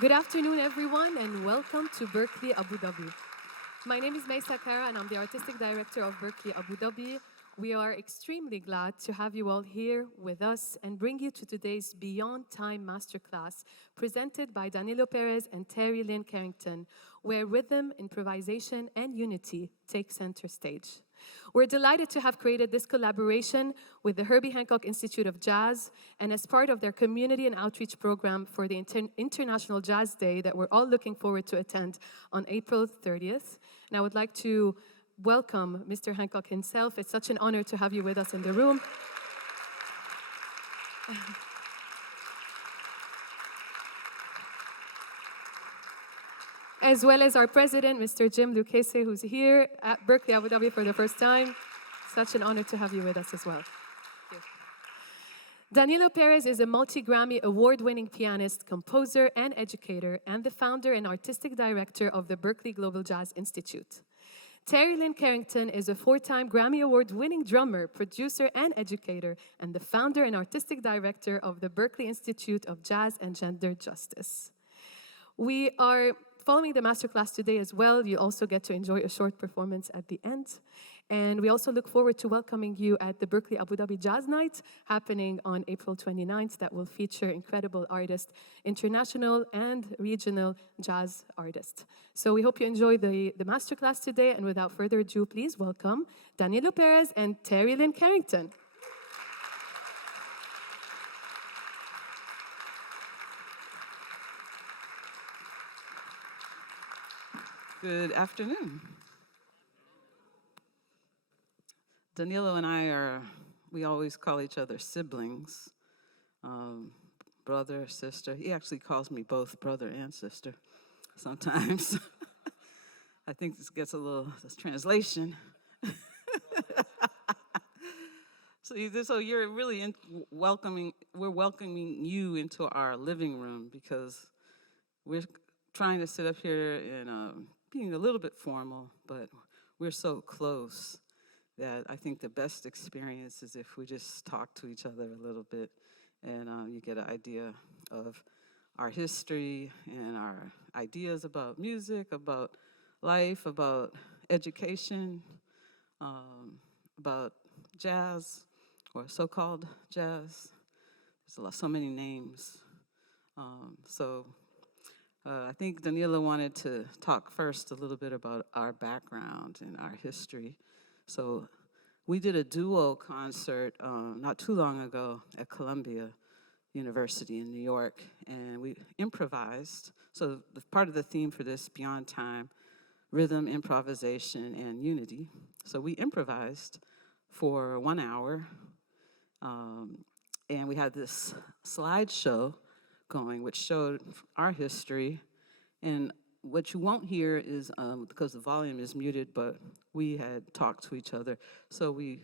Good afternoon, everyone, and welcome to Berklee Abu Dhabi. My name is Maysa Kara, and I'm the Artistic Director of Berklee Abu Dhabi. We are extremely glad to have you all here with us and bring you to today's Beyond Time Masterclass presented by Danilo Pérez and Terri Lyne Carrington, where rhythm, improvisation, and unity take center stage. We're delighted to have created this collaboration with the Herbie Hancock Institute of Jazz and as part of their community and outreach program for the International Jazz Day that we're all looking forward to attend on April 30th. And I would like to welcome Mr. Hancock himself. It's such an honor to have you with us in the room. As well as our president, Mr. Jim Lucchese, who's here at Berklee Abu Dhabi for the first time. Such an honor to have you with us as well. Thank you. Danilo Pérez is a multi-Grammy award-winning pianist, composer, and educator, and the founder and artistic director of the Berklee Global Jazz Institute. Terri Lyne Carrington is a four-time Grammy Award-winning drummer, producer, and educator, and the founder and artistic director of the Berklee Institute of Jazz and Gender Justice. We are following the masterclass today as well. You also get to enjoy a short performance at the end. And we also look forward to welcoming you at the Berklee Abu Dhabi Jazz Night happening on April 29th that will feature incredible artists, international and regional jazz artists. So we hope you enjoy the masterclass today. And without further ado, please welcome Danilo Pérez and Terri Lyne Carrington. Good afternoon. Danilo and I we always call each other siblings, brother, sister. He actually calls me both brother and sister sometimes. I think this gets this translation. So you're really we're welcoming you into our living room because we're trying to sit up here and being a little bit formal, but we're so close that I think the best experience is if we just talk to each other a little bit and you get an idea of our history and our ideas about music, about life, about education, about jazz, or so-called jazz. There's so many names. I think Danilo wanted to talk first a little bit about our background and our history. So we did a duo concert not too long ago at Columbia University in New York, and we improvised. So part of the theme for this, Beyond Time, rhythm, improvisation, and unity. So we improvised for 1 hour, and we had this slideshow going, which showed our history. And what you won't hear is, because the volume is muted, but we had talked to each other. So you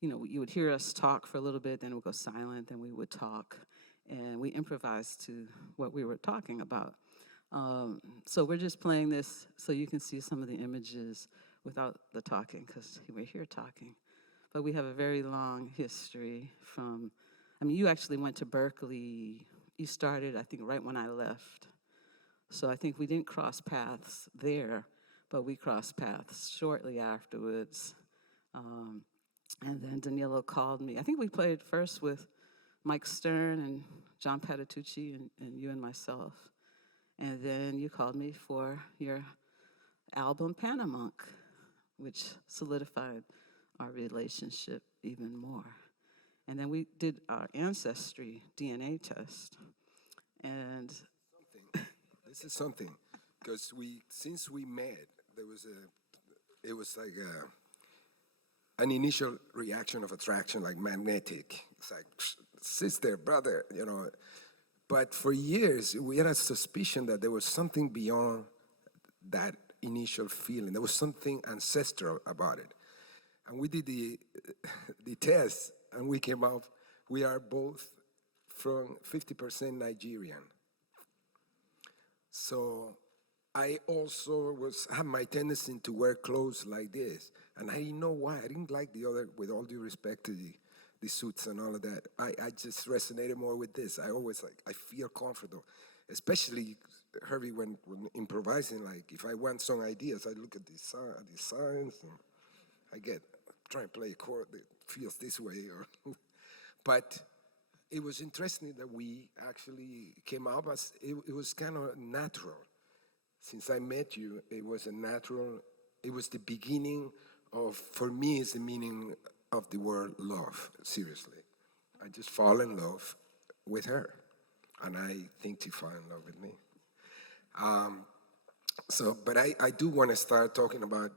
would hear us talk for a little bit, then it would go silent, then we would talk. And we improvised to what we were talking about. So we're just playing this so you can see some of the images without the talking, because we're here talking. But we have a very long history you actually went to Berklee. You started, I think, right when I left. So I think we didn't cross paths there, but we crossed paths shortly afterwards. And then Danilo called me. I think we played first with Mike Stern and John Patitucci and you and myself. And then you called me for your album, Panamunk, which solidified our relationship even more. And then we did our ancestry DNA test. And this is something, because since we met, it was like an initial reaction of attraction, like magnetic. It's like sister, brother, But for years, we had a suspicion that there was something beyond that initial feeling. There was something ancestral about it. And we did the test, and we came out, we are both from 50% Nigerian. So I also had my tendency to wear clothes like this. And I didn't know why. I didn't like the other, with all due respect to the suits and all of that. I just resonated more with this. I feel comfortable, especially Herbie, when improvising, like if I want song ideas, I look at these signs, and I try and play a chord that feels this way, or but it was interesting that we actually came up as it was kind of natural. Since I met you, it was a natural. It was the beginning of, for me, it's the meaning of the word love. Seriously, I just fall in love with her, and I think she fell in love with me. But I do want to start talking about,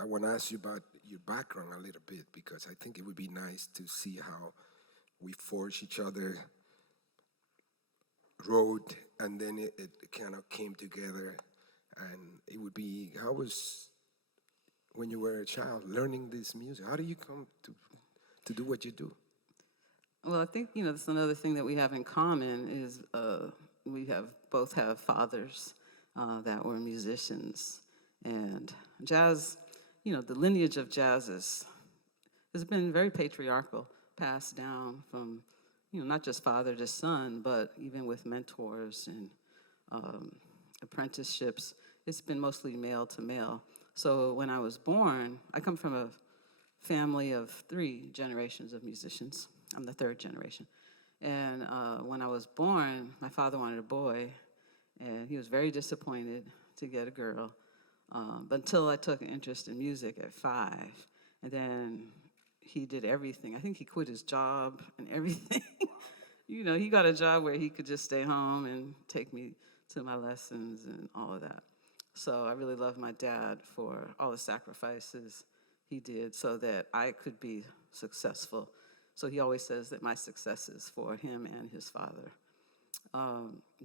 I want to ask you about your background a little bit, because I think it would be nice to see how we forged each other, wrote, and then it kind of came together. And it would be, how was, when you were a child, learning this music? How do you come to do what you do? Well, I think, that's another thing that we have in common is we both have fathers that were musicians. And jazz, the lineage of jazz has been very patriarchal, passed down from, not just father to son, but even with mentors and apprenticeships, it's been mostly male to male. So when I was born, I come from a family of 3 generations of musicians. I'm the 3rd generation. And when I was born, my father wanted a boy, and he was very disappointed to get a girl. But until I took an interest in music at 5, and then he did everything. I think he quit his job and everything. He got a job where he could just stay home and take me to my lessons and all of that. So I really love my dad for all the sacrifices he did so that I could be successful. So he always says that my success is for him and his father.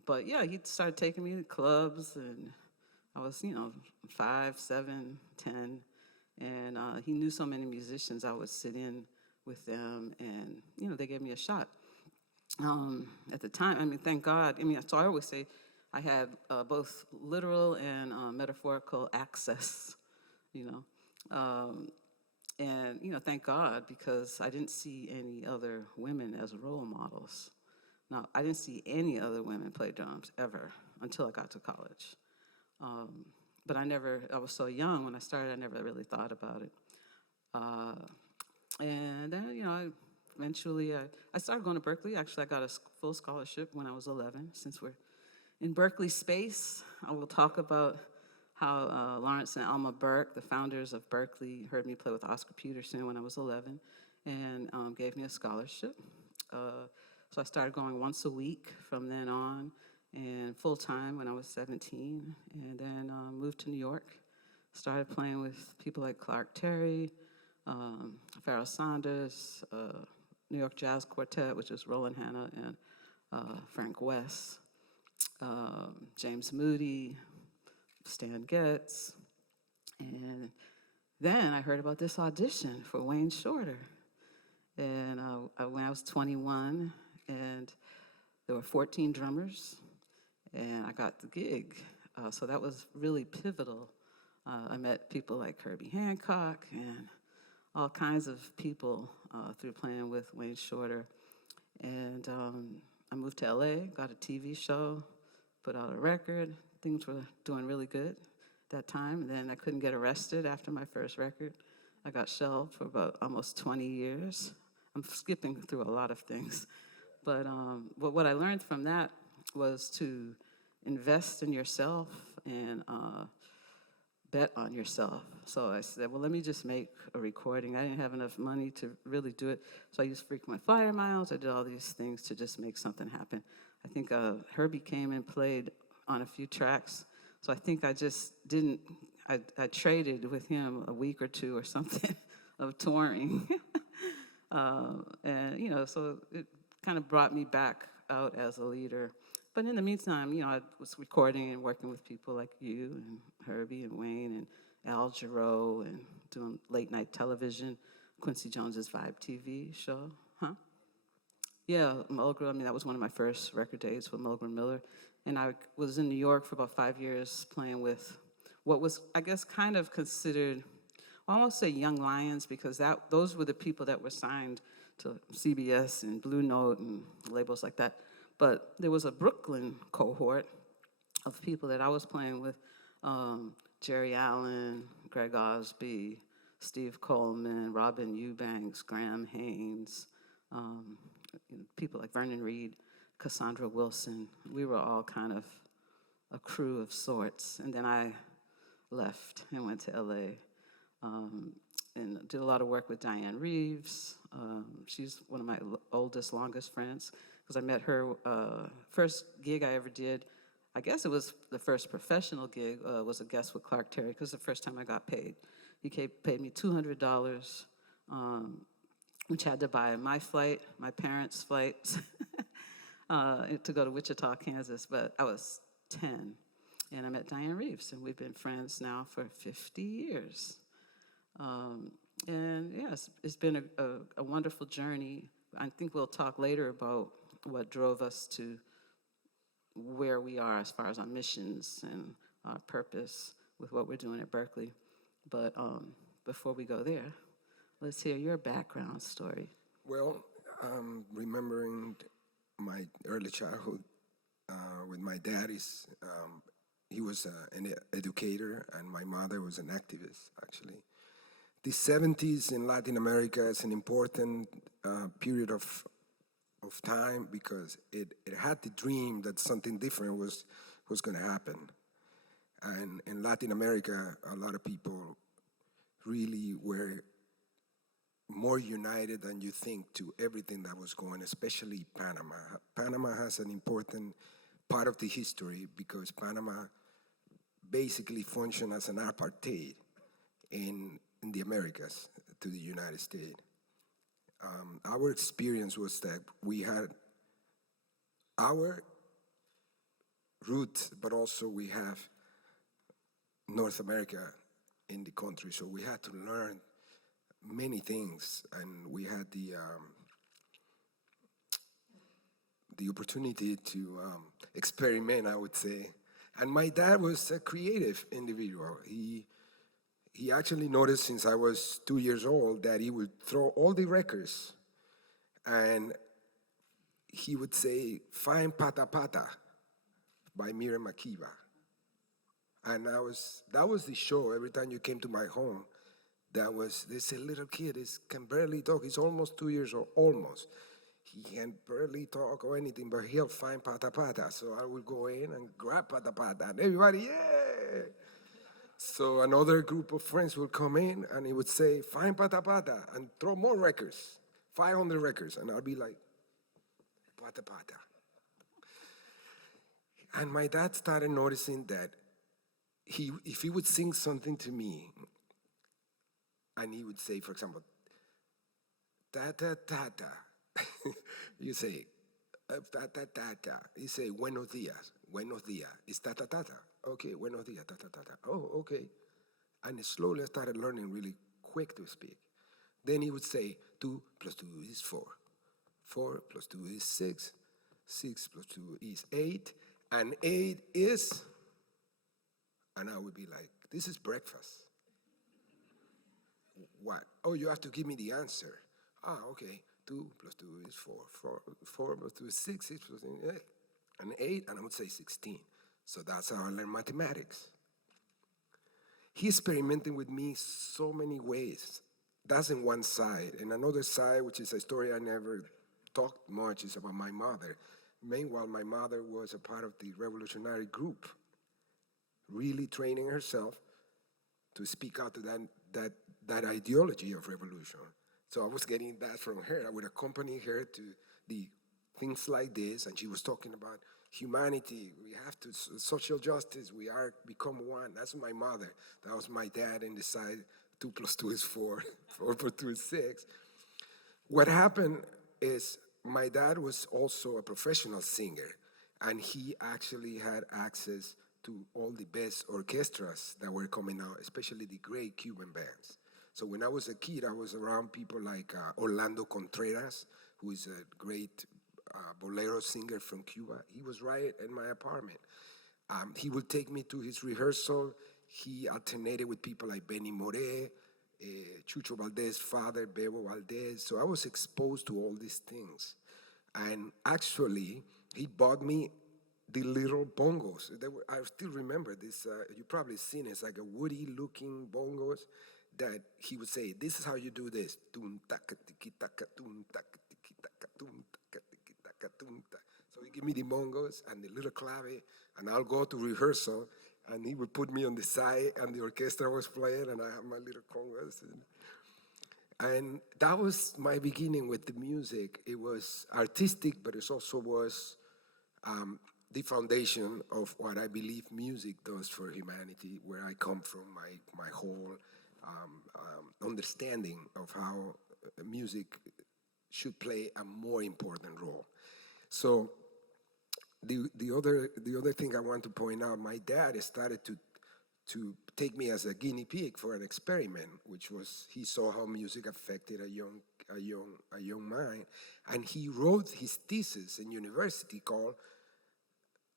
But yeah, he started taking me to clubs, and I was, 5, 7, 10, and he knew so many musicians. I would sit in with them, and, they gave me a shot. At the time, thank God. So I always say I had both literal and metaphorical access, And, thank God, because I didn't see any other women as role models. Now, I didn't see any other women play drums ever until I got to college. But I was so young when I started, I never really thought about it. And then, eventually I started going to Berklee. Actually, I got a full scholarship when I was 11. Since we're in Berklee space, I will talk about how Lawrence and Alma Burke, the founders of Berklee, heard me play with Oscar Peterson when I was 11 and gave me a scholarship. So I started going once a week from then on, and full-time when I was 17, and then moved to New York. Started playing with people like Terri, Pharoah Sanders, New York Jazz Quartet, which is Roland Hanna and Frank West, James Moody, Stan Getz, and then I heard about this audition for Wayne Shorter, and when I was 21, and there were 14 drummers, and I got the gig, so that was really pivotal. I met people like Herbie Hancock and all kinds of people through playing with Wayne Shorter, and I moved to LA, got a TV show, put out a record. Things were doing really good that time, and then I couldn't get arrested after my first record. I got shelved for about almost 20 years. I'm skipping through a lot of things. But what I learned from that was to invest in yourself and bet on yourself. So I said, well, let me just make a recording. I didn't have enough money to really do it, so I used frequent flyer miles. I did all these things to just make something happen. I think Herbie came and played on a few tracks. So I think I just didn't, I traded with him a week or 2 or something of touring. And, so it kind of brought me back out as a leader. But in the meantime, I was recording and working with people like you and Herbie and Wayne and Al Jarreau and doing late night television, Quincy Jones's Vibe TV show, Yeah, Mulgrew, that was one of my first record days with Mulgrew Miller. And I was in New York for about 5 years playing with what was, I guess, kind of considered, well, I won't say young lions, because those were the people that were signed to CBS and Blue Note and labels like that. But there was a Brooklyn cohort of people that I was playing with, Jerry Allen, Greg Osby, Steve Coleman, Robin Eubanks, Graham Haynes, people like Vernon Reed, Cassandra Wilson. We were all kind of a crew of sorts. And then I left and went to LA and did a lot of work with Diane Reeves. She's one of my oldest, longest friends, because I met her, first gig I ever did, I guess it was the first professional gig, was a guest with Clark Terry, because the first time I got paid. He paid me $200, which had to buy my flight, my parents' flights, to go to Wichita, Kansas, but I was 10, and I met Diane Reeves, and we've been friends now for 50 years. And yes, it's been a wonderful journey. I think we'll talk later about what drove us to where we are as far as our missions and our purpose with what we're doing at Berklee. But before we go there, let's hear your background story. Well, remembering my early childhood with my dad, he was an educator, and my mother was an activist, actually. The 70s in Latin America is an important period of time, because it had the dream that something different was going to happen. And in Latin America, a lot of people really were more united than you think to everything that was going, especially Panama. Panama has an important part of the history, because Panama basically functioned as an apartheid in the Americas to the United States. Our experience was that we had our roots, but also we have North America in the country, so we had to learn many things, and we had the opportunity to experiment, I would say. And my dad was a creative individual. He actually noticed since I was 2 years old that he would throw all the records, and he would say, "Find Pata Pata" by Miriam Makeba. And that was the show. Every time you came to my home, there's a little kid, he can barely talk. He's almost 2 years old, almost. He can barely talk or anything, but he'll find Pata Pata. So I would go in and grab Pata Pata, and everybody, yeah! So another group of friends would come in, and he would say, "Find Pata Pata," and throw more records, 500 records. And I'd be like, "Pata Pata." And my dad started noticing that if he would sing something to me, and he would say, for example, "Ta ta ta ta," you say, "Ta ta ta ta." You say, "Buenos días, buenos días." It's ta ta ta ta. Okay, buenos días, ta ta ta ta. Oh, okay. And slowly I started learning really quick to speak. Then he would say, 2 + 2 is 4. 4 + 2 is 6. 6 + 2 is 8. And 8 is, and I would be like, "This is breakfast." What? "Oh, you have to give me the answer." "Ah, okay. 2 + 2 is 4. 4 + 2 is 6. 6 + 2 is 8. And 8, and I would say 16. So that's how I learned mathematics. He experimented with me so many ways. That's in one side. And another side, which is a story I never talked much, is about my mother. Meanwhile, my mother was a part of the revolutionary group, really training herself to speak out to that ideology of revolution. So I was getting that from her. I would accompany her to the things like this, and she was talking about humanity, we have to, social justice, we are become one. That's my mother. That was my dad, and the side 2 + 2 is 4, 4 + 2 is 6. What happened is my dad was also a professional singer, and he actually had access to all the best orchestras that were coming out, especially the great Cuban bands. So when I was a kid, I was around people like Orlando Contreras, who is a great bolero singer from Cuba. He was right in my apartment. He would take me to his rehearsal. He alternated with people like Benny Moré, Chucho Valdez's father, Bebo Valdez. So I was exposed to all these things. And actually, he bought me the little bongos. I still remember this. You probably seen it. It's like a woody-looking bongos that he would say, "This is how you do this." Tum taka tiki taka tum taka tiki taka tum taka tiki taka tum ta. So he give me the bongos and the little clave, and I'll go to rehearsal, and he would put me on the side, and the orchestra was playing, and I have my little congas. And that was my beginning with the music. It was artistic, but it also was the foundation of what I believe music does for humanity, where I come from, my whole understanding of how music should play a more important role. So the other thing I want to point out, my dad started to take me as a guinea pig for an experiment, which was he saw how music affected a young mind, and he wrote his thesis in university called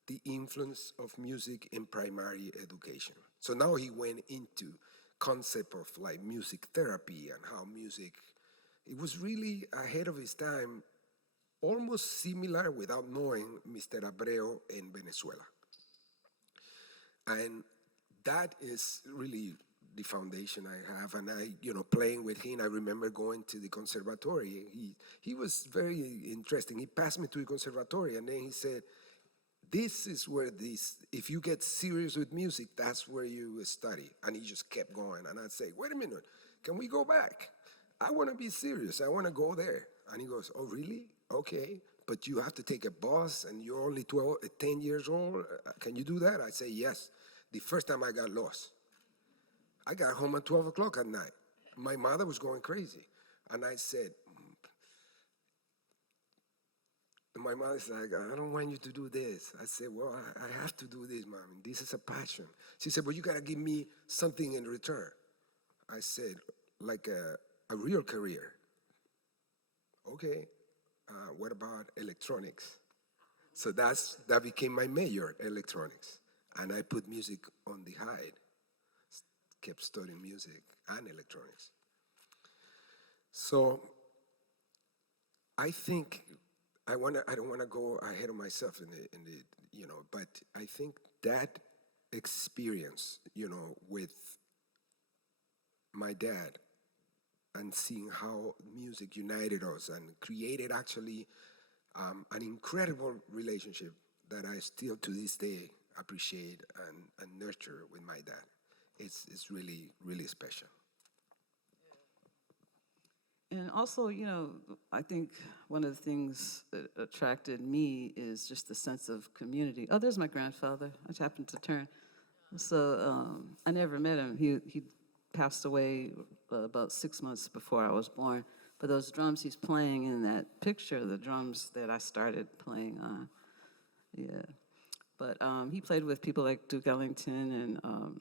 "The Influence of Music in Primary Education." So now he went into concept of like music therapy and how music, it was really ahead of his time, almost similar without knowing Mr. Abreu in Venezuela. And that is really the foundation I have. And playing with him, I remember going to the conservatory. He was very interesting. He passed me to the conservatory, and then he said, "This is where if you get serious with music, that's where you study." And he just kept going. And I'd say, "Wait a minute, can we go back? I want to be serious. I want to go there." And he goes, "Oh, really? Okay. But you have to take a bus, and you're only 10 years old. Can you do that?" I say, "Yes." The first time I got lost, I got home at 12 o'clock at night. My mother was going crazy. And I said, my mother's like, "I don't want you to do this." I said, "Well, I have to do this, Mommy. This is a passion." She said, "Well, you got to give me something in return." I said, "Like a real career." "Okay, what about electronics?" So that became my major, electronics. And I put music on the hide, kept studying music and electronics. So I think I don't want to go ahead of myself but I think that experience, with my dad and seeing how music united us and created actually an incredible relationship that I still to this day appreciate and nurture with my dad. It's really, really special. And also, I think one of the things that attracted me is just the sense of community. Oh, there's my grandfather. I just happened to turn. So I never met him. He passed away about 6 months before I was born. But those drums he's playing in that picture, the drums that I started playing on, yeah. But he played with people like Duke Ellington, and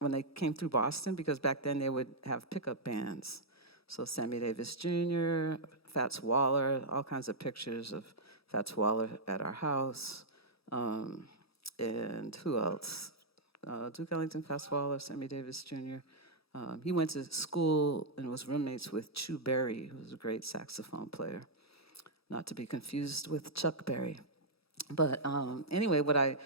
when they came through Boston, because back then they would have pickup bands. So Sammy Davis Jr., Fats Waller, all kinds of pictures of Fats Waller at our house. And who else? Duke Ellington, Fats Waller, Sammy Davis Jr. He went to school and was roommates with Chu Berry, who was a great saxophone player, not to be confused with Chuck Berry. But anyway, what I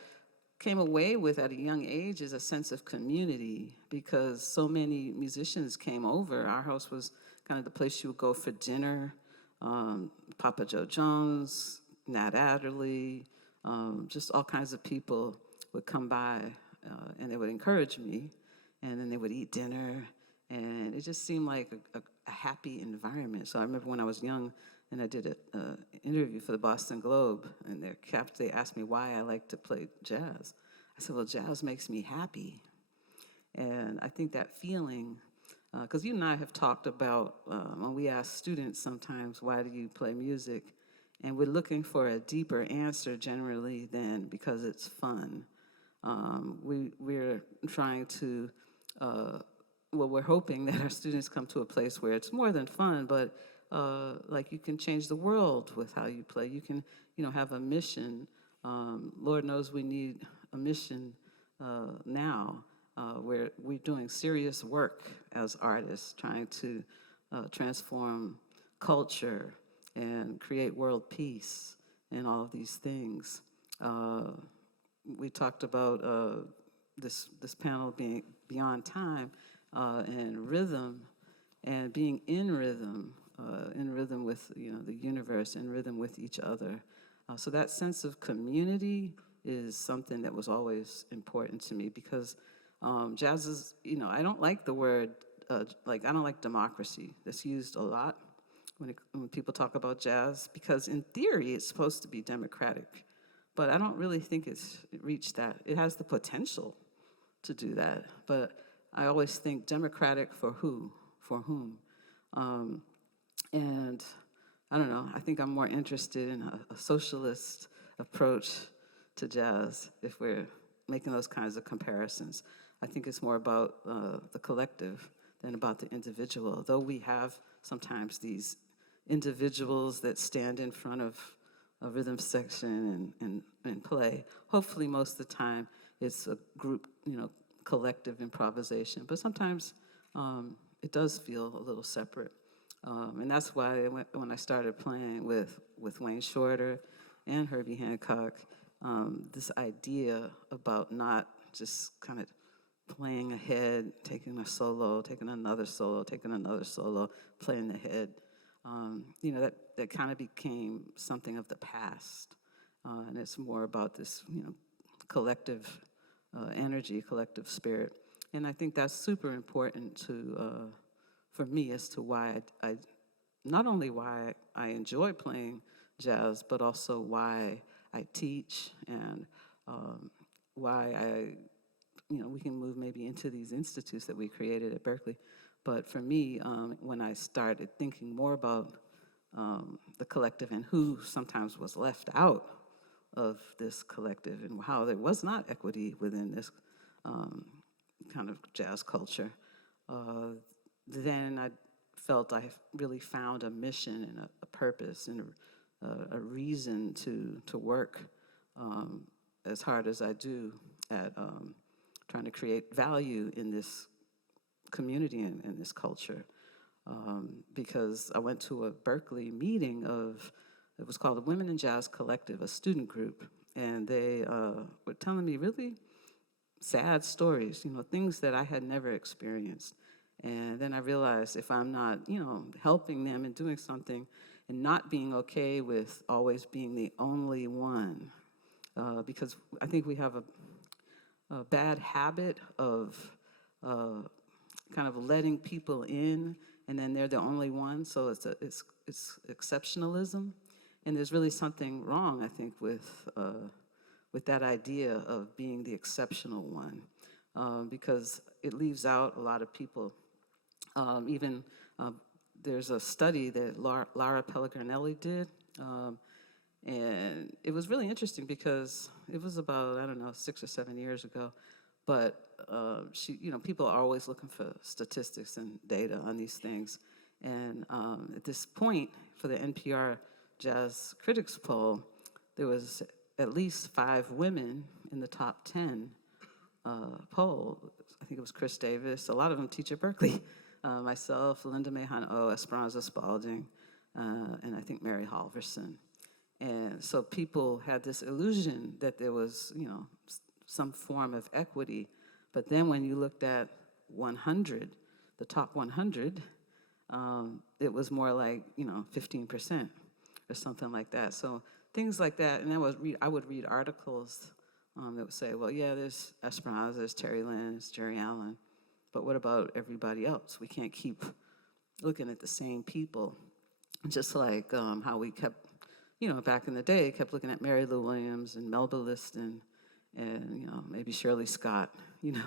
came away with at a young age is a sense of community, because so many musicians came over. Our house was kind of the place you would go for dinner. Papa Joe Jones, Nat Adderley, just all kinds of people would come by, and they would encourage me, and then they would eat dinner, and it just seemed like a happy environment. So I remember when I was young, and I did an interview for the Boston Globe, and they asked me why I like to play jazz. I said, well, jazz makes me happy. And I think that feeling, because you and I have talked about, when we ask students sometimes, why do you play music? And we're looking for a deeper answer generally than because it's fun. We're trying to, we're hoping that our students come to a place where it's more than fun, but like you can change the world with how you play. You can, have a mission. Lord knows we need a mission now, where we're doing serious work as artists, trying to transform culture and create world peace and all of these things. We talked about this panel being beyond time and rhythm, and being in rhythm with the universe, in rhythm with each other. So that sense of community is something that was always important to me, because jazz is, I don't like the word, I don't like democracy. That's used a lot when people talk about jazz, because in theory it's supposed to be democratic, but I don't really think it's reached that. It has the potential to do that, but I always think democratic for who, for whom. And I don't know, I think I'm more interested in a socialist approach to jazz if we're making those kinds of comparisons. I think it's more about the collective than about the individual, though we have sometimes these individuals that stand in front of a rhythm section and play. Hopefully most of the time it's a group, collective improvisation, but sometimes it does feel a little separate. And that's why when I started playing with Wayne Shorter and Herbie Hancock, this idea about not just kind of playing ahead, taking a solo, taking another solo, taking another solo, playing ahead, that kind of became something of the past. And it's more about this, collective energy, collective spirit. And I think that's super important for me as to why I not only why I enjoy playing jazz, but also why I teach, and why we can move maybe into these institutes that we created at Berklee. But for me, when I started thinking more about the collective and who sometimes was left out of this collective, and how there was not equity within this kind of jazz culture, then I felt I really found a mission and a purpose and a reason to work as hard as I do at trying to create value in this community and this culture. Because I went to a Berklee meeting it was called the Women in Jazz Collective, a student group, and they were telling me really sad stories, things that I had never experienced. And then I realized if I'm not, helping them and doing something and not being okay with always being the only one, because I think we have a bad habit of kind of letting people in and then they're the only one, so it's exceptionalism. And there's really something wrong, I think, with that idea of being the exceptional one, because it leaves out a lot of people. There's a study that Lara Pellegrinelli did, and it was really interesting because it was about, 6 or 7 years ago, but people are always looking for statistics and data on these things. And at this point, for the NPR Jazz Critics Poll, there was at least 5 women in the top 10 poll. I think it was Chris Davis. A lot of them teach at Berklee. Myself, Linda Mahon-O, Esperanza Spalding, and I think Mary Halverson. And so people had this illusion that there was, some form of equity. But then when you looked at 100, the top 100, it was more like, 15% or something like that. So things like that. And I would read articles that would say, well, yeah, there's Esperanza, there's Terri Lyne, there's Jerry Allen. But what about everybody else? We can't keep looking at the same people. Just like how we kept, back in the day, kept looking at Mary Lou Williams and Melba Liston and, maybe Shirley Scott,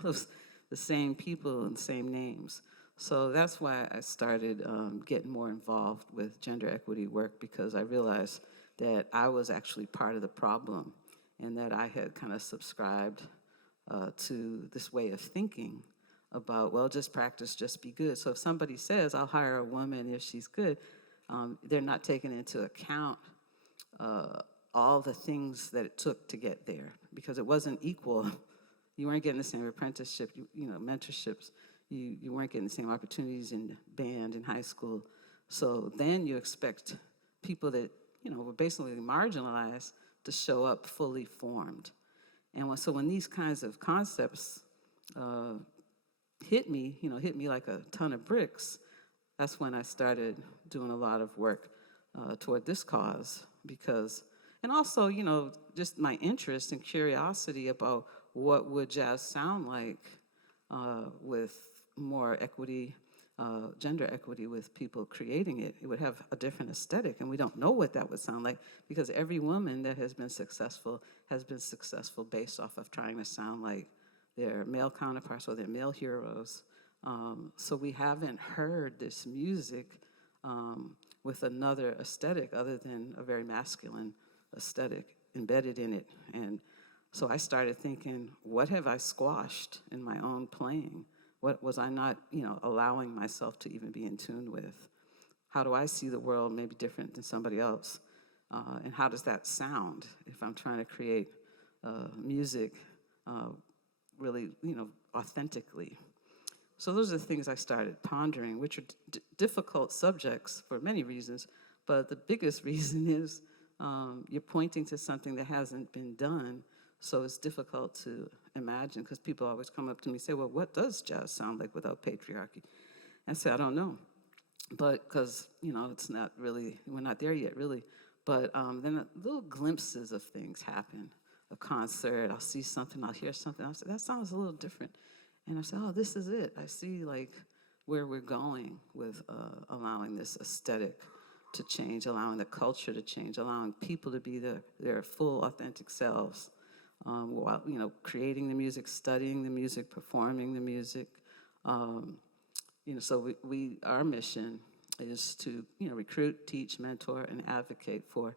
those the same people and same names. So that's why I started getting more involved with gender equity work, because I realized that I was actually part of the problem and that I had kind of subscribed to this way of thinking about, well, just practice, just be good. So if somebody says, I'll hire a woman if she's good, they're not taking into account all the things that it took to get there, because it wasn't equal. You weren't getting the same apprenticeship, mentorships. You weren't getting the same opportunities in band in high school. So then you expect people that, were basically marginalized to show up fully formed. And so when these kinds of concepts hit me like a ton of bricks, that's when I started doing a lot of work toward this cause. And also, just my interest and curiosity about what would jazz sound like with more equity, gender equity with people creating it. It would have a different aesthetic, and we don't know what that would sound like because every woman that has been successful based off of trying to sound like their male counterparts or their male heroes. So we haven't heard this music with another aesthetic other than a very masculine aesthetic embedded in it. And so I started thinking, what have I squashed in my own playing? What was I not, allowing myself to even be in tune with? How do I see the world maybe different than somebody else? And how does that sound if I'm trying to create music really, authentically? So those are the things I started pondering, which are difficult subjects for many reasons, but the biggest reason is you're pointing to something that hasn't been done, so it's difficult to imagine, because people always come up to me and say, well, what does jazz sound like without patriarchy? I say, I don't know, but because, it's not really, we're not there yet, really. But then little glimpses of things happen. A concert, I'll see something, I'll hear something, I'll say, that sounds a little different. And I say, oh, this is it. I see, where we're going with allowing this aesthetic to change, allowing the culture to change, allowing people to be their full, authentic selves, while, creating the music, studying the music, performing the music. So our mission is to, recruit, teach, mentor, and advocate for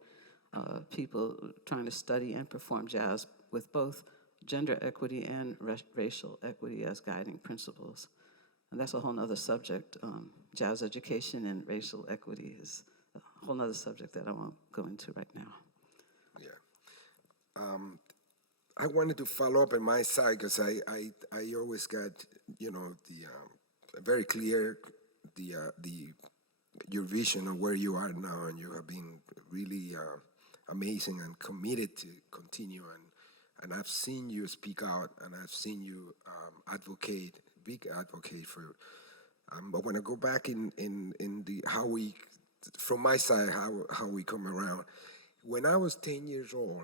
people trying to study and perform jazz with both gender equity and racial equity as guiding principles. And that's a whole nother subject. Jazz education and racial equity is a whole nother subject that I won't go into right now. Yeah. I wanted to follow up on my side because I always got, very clear your vision of where you are now, and you have been really amazing and committed to continue. And I've seen you speak out, and I've seen you big advocate for. But when I go back in the from my side, how we come around. When I was 10 years old,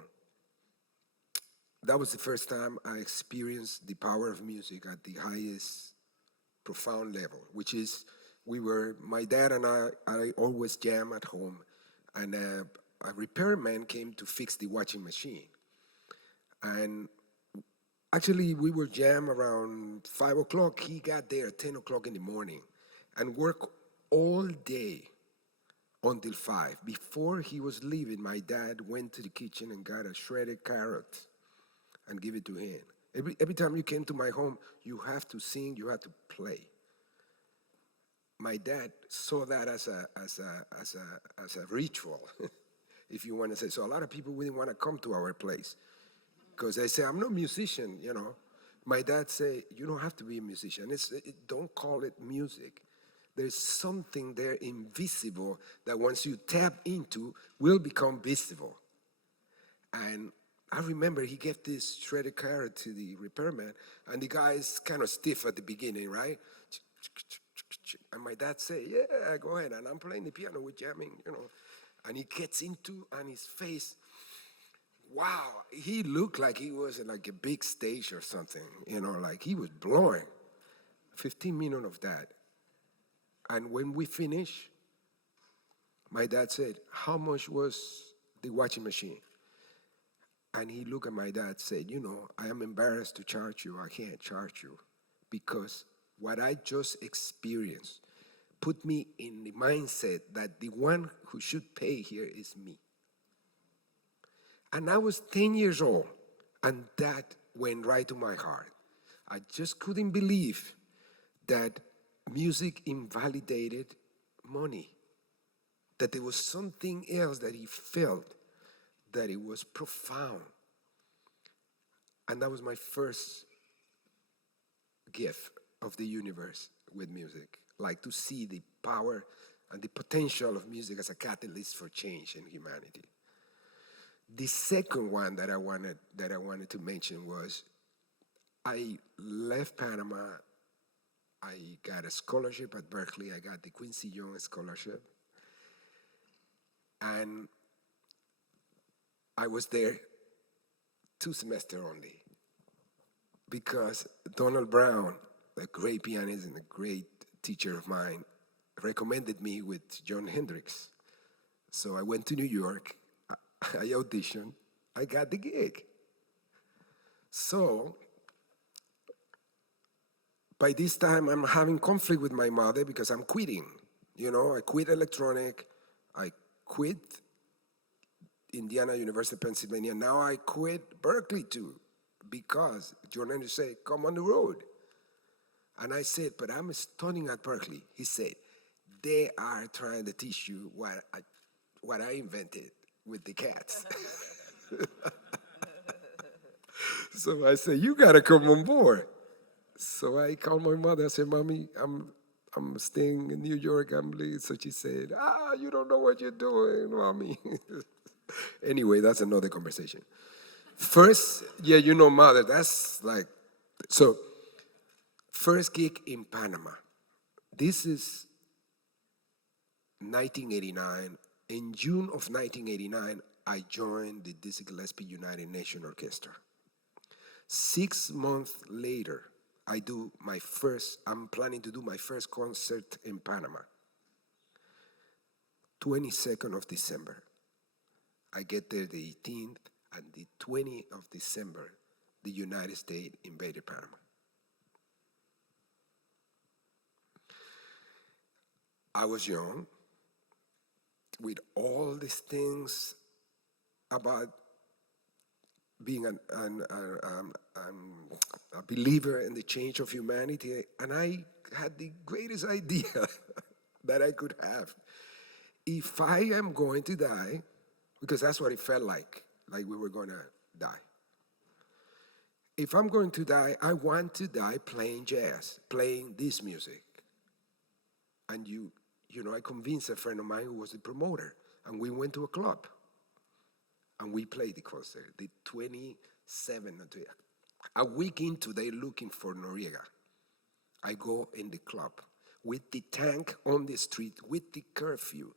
that was the first time I experienced the power of music at the highest profound level, which is my dad and I always jam at home, and a repairman came to fix the washing machine. And actually, we were jam around 5 o'clock. He got there at 10 o'clock in the morning and worked all day until 5. Before he was leaving, my dad went to the kitchen and got a shredded carrot and give it to him. Every time you came to my home, you have to sing, you have to play. My dad saw that as a ritual, if you want to say. So a lot of people wouldn't want to come to our place because they say, I'm no musician, My dad say, you don't have to be a musician. Don't call it music. There's something there invisible that once you tap into will become visible. And I remember he gave this shredded carrot to the repairman, and the guy is kind of stiff at the beginning, right? And my dad said, yeah, go ahead. And I'm playing the piano, we're jamming, And he gets into, and his face, wow, he looked like he was in like a big stage or something, like he was blowing. 15 minutes of that. And when we finished, my dad said, how much was the washing machine? And he looked at my dad and said, I am embarrassed to charge you. I can't charge you because what I just experienced put me in the mindset that the one who should pay here is me. And I was 10 years old, and that went right to my heart. I just couldn't believe that music invalidated money, that there was something else that he felt, that it was profound. And that was my first gift of the universe with music, like to see the power and the potential of music as a catalyst for change in humanity. The second one that I wanted to mention was I left Panama. I got a scholarship at Berklee. I got the Quincy Jones Scholarship. And I was there 2 semesters only because Donald Brown, a great pianist and a great teacher of mine, recommended me with John Hendricks. So I went to New York, I auditioned, I got the gig. So by this time, I'm having conflict with my mother because I'm quitting. You know, I quit electronic, I quit Indiana University, Pennsylvania. Now I quit Berklee too because John Henry said, come on the road. And I said, but I'm studying at Berklee. He said, they are trying to teach you what I invented with the cats. So I said, you gotta come on board. So I called my mother. I said, Mommy, I'm staying in New York. I'm leaving. So she said, you don't know what you're doing, Mommy. Anyway, that's another conversation. First, yeah, you know, Mother, that's like, so first gig in Panama. This is 1989. In June of 1989, I joined the Dizzy Gillespie United Nations Orchestra. 6 months later, I'm planning to do my first concert in Panama. 22nd of December. I get there the 18th, and the 20th of December, the United States invaded Panama. I was young, with all these things about being a believer in the change of humanity, and I had the greatest idea that I could have. If I am going to die, because that's what it felt like we were going to die. If I'm going to die, I want to die playing jazz, playing this music. And you know, I convinced a friend of mine who was the promoter, and we went to a club. And we played the concert, the 27th. A week into, they looking for Noriega. I go in the club with the tank on the street, with the curfew,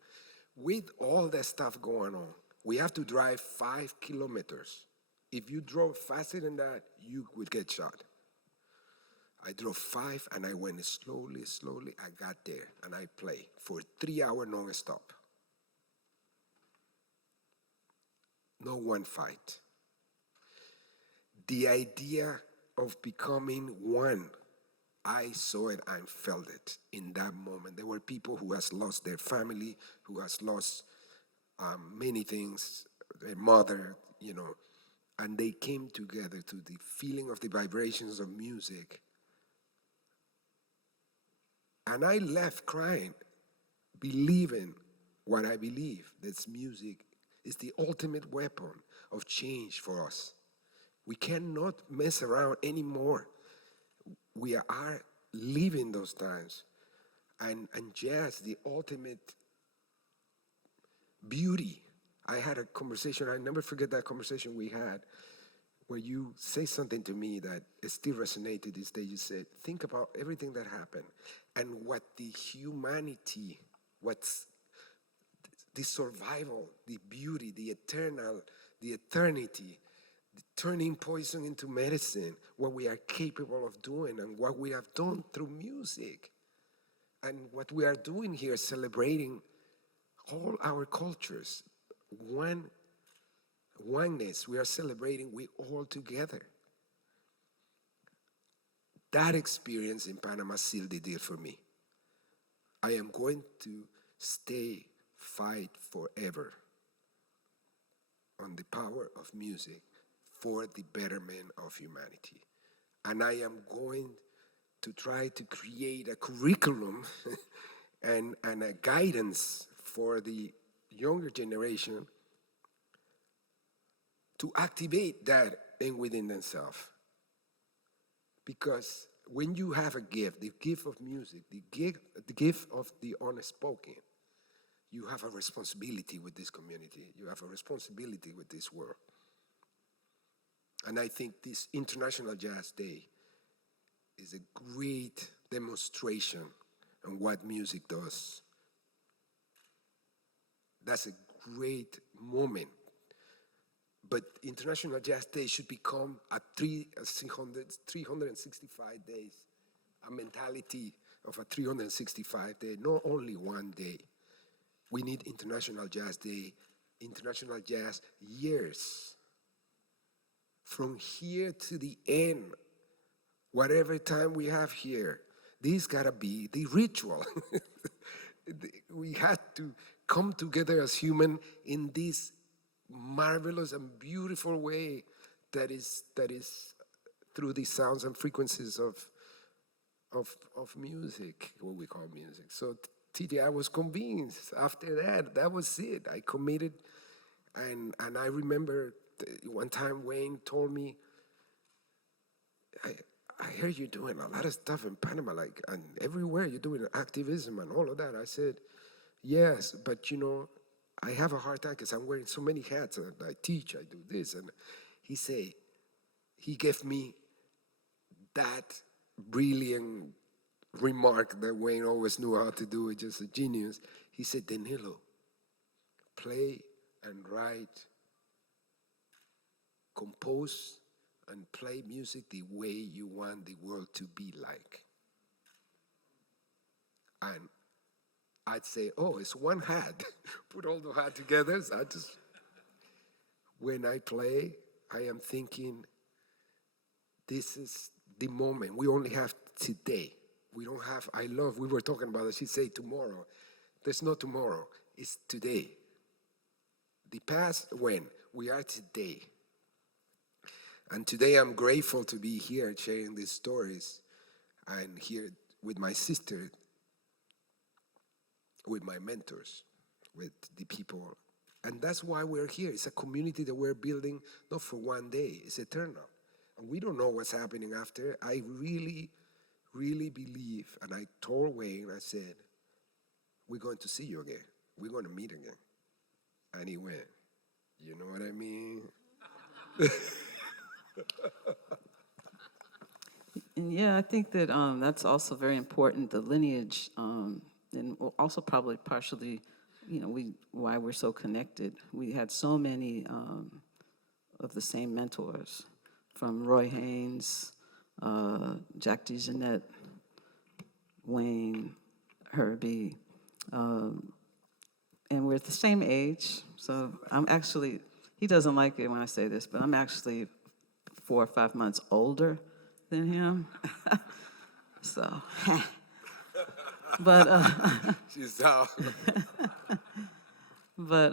with all that stuff going on. We have to drive 5 kilometers. If you drove faster than that, you would get shot. I drove 5 and I went slowly. I got there and I played for 3 hours non-stop. No one fight. The idea of becoming one, I saw it and felt it in that moment. There were people who has lost their family, who has lost many things, their mother, you know, and they came together to the feeling of the vibrations of music. And I left crying, believing what I believe, that music is the ultimate weapon of change for us. We cannot mess around anymore. We are living those times. And jazz, the ultimate beauty. I had a conversation, I never forget that conversation we had, where you say something to me that still resonated this day. You said, think about everything that happened and what the humanity, what's the survival, the beauty, the eternal, the eternity, the turning poison into medicine, what we are capable of doing and what we have done through music. And what we are doing here, celebrating all our cultures, oneness, we are celebrating, we all together. That experience in Panama sealed the deal for me. I am going to fight forever on the power of music for the betterment of humanity. And I am going to try to create a curriculum and a guidance for the younger generation to activate that within themselves. Because when you have a gift, the gift of music, the gift of the unspoken, you have a responsibility with this community. You have a responsibility with this world. And I think this International Jazz Day is a great demonstration on what music does. That's a great moment. But International Jazz Day should become 365 days, a mentality of a 365 day, not only one day. We need International Jazz Day, International Jazz years. From here to the end, whatever time we have here, this gotta be the ritual. We have to come together as human in this marvelous and beautiful way that is through the sounds and frequencies of music, what we call music. So TJ, I was convinced. After that was it. I committed, and I remember one time Wayne told me, I heard you doing a lot of stuff in Panama, like, and everywhere you're doing activism and all of that. I said, yes, but I have a hard time because I'm wearing so many hats. And I teach, I do this. And he gave me that brilliant remark that Wayne always knew how to do, just a genius. He said, Danilo, play and write, compose and play music the way you want the world to be like. And I'd say, oh, it's one hat. Put all the hat together. So when I play, I am thinking, this is the moment. We only have today. We don't have, we were talking about it, she'd say tomorrow. There's no tomorrow, it's today. The past, when? We are today. And today I'm grateful to be here sharing these stories and here with my sister, with my mentors, with the people. And that's why we're here. It's a community that we're building, not for one day, it's eternal. And we don't know what's happening after. I really, really believe, and I told Wayne, I said, we're going to see you again. We're going to meet again. And he went, you know what I mean? And yeah, I think that that's also very important, the lineage, and also probably partially, why we're so connected. We had so many of the same mentors, from Roy Haynes, Jack DeJohnette, Wayne, Herbie, and we're at the same age. So I'm actually, he doesn't like it when I say this, but I'm actually 4 or 5 months older than him. So, but she's out. But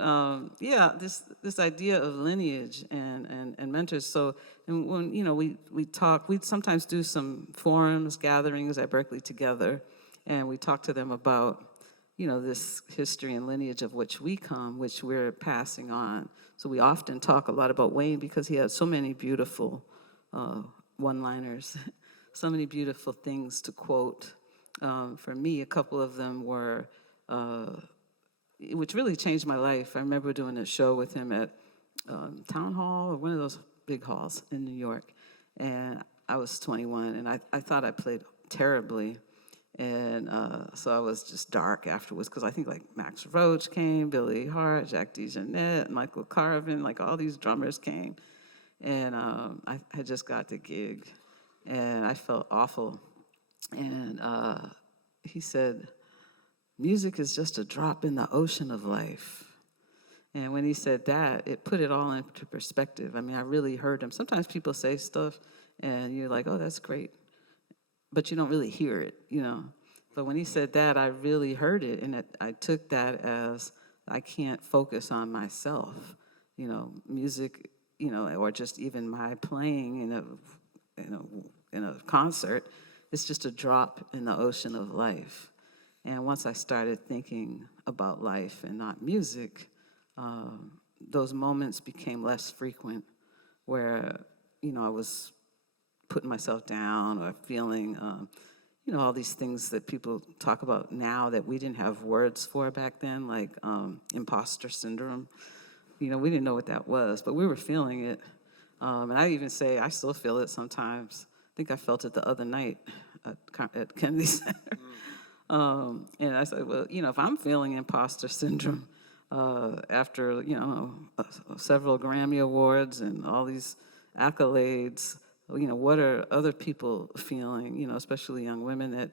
yeah, this idea of lineage and mentors. So, and when we talk, we sometimes do some forums, gatherings at Berklee together, and we talk to them about this history and lineage of which we come, which we're passing on. So we often talk a lot about Wayne because he had so many beautiful one-liners, so many beautiful things to quote. For me, a couple of them were, which really changed my life. I remember doing a show with him at Town Hall, or one of those big halls in New York, and I was 21, and I thought I played terribly. And so I was just dark afterwards, because I think like Max Roach came, Billy Hart, Jack DeJohnette, Michael Carvin, like all these drummers came. And I had just got the gig, and I felt awful. And he said, music is just a drop in the ocean of life. And when he said that, it put it all into perspective. I mean, I really heard him. Sometimes people say stuff, and you're like, oh, that's great. But you don't really hear it, But when he said that, I really heard it, and I took that as I can't focus on myself, music, or just even my playing in a concert. It's just a drop in the ocean of life. And once I started thinking about life and not music, those moments became less frequent, where I was putting myself down or feeling, all these things that people talk about now that we didn't have words for back then, like imposter syndrome. We didn't know what that was, but we were feeling it. And I even say I still feel it sometimes. I think I felt it the other night at Kennedy Center. And I said, well, if I'm feeling imposter syndrome after, several Grammy Awards and all these accolades, what are other people feeling, especially young women that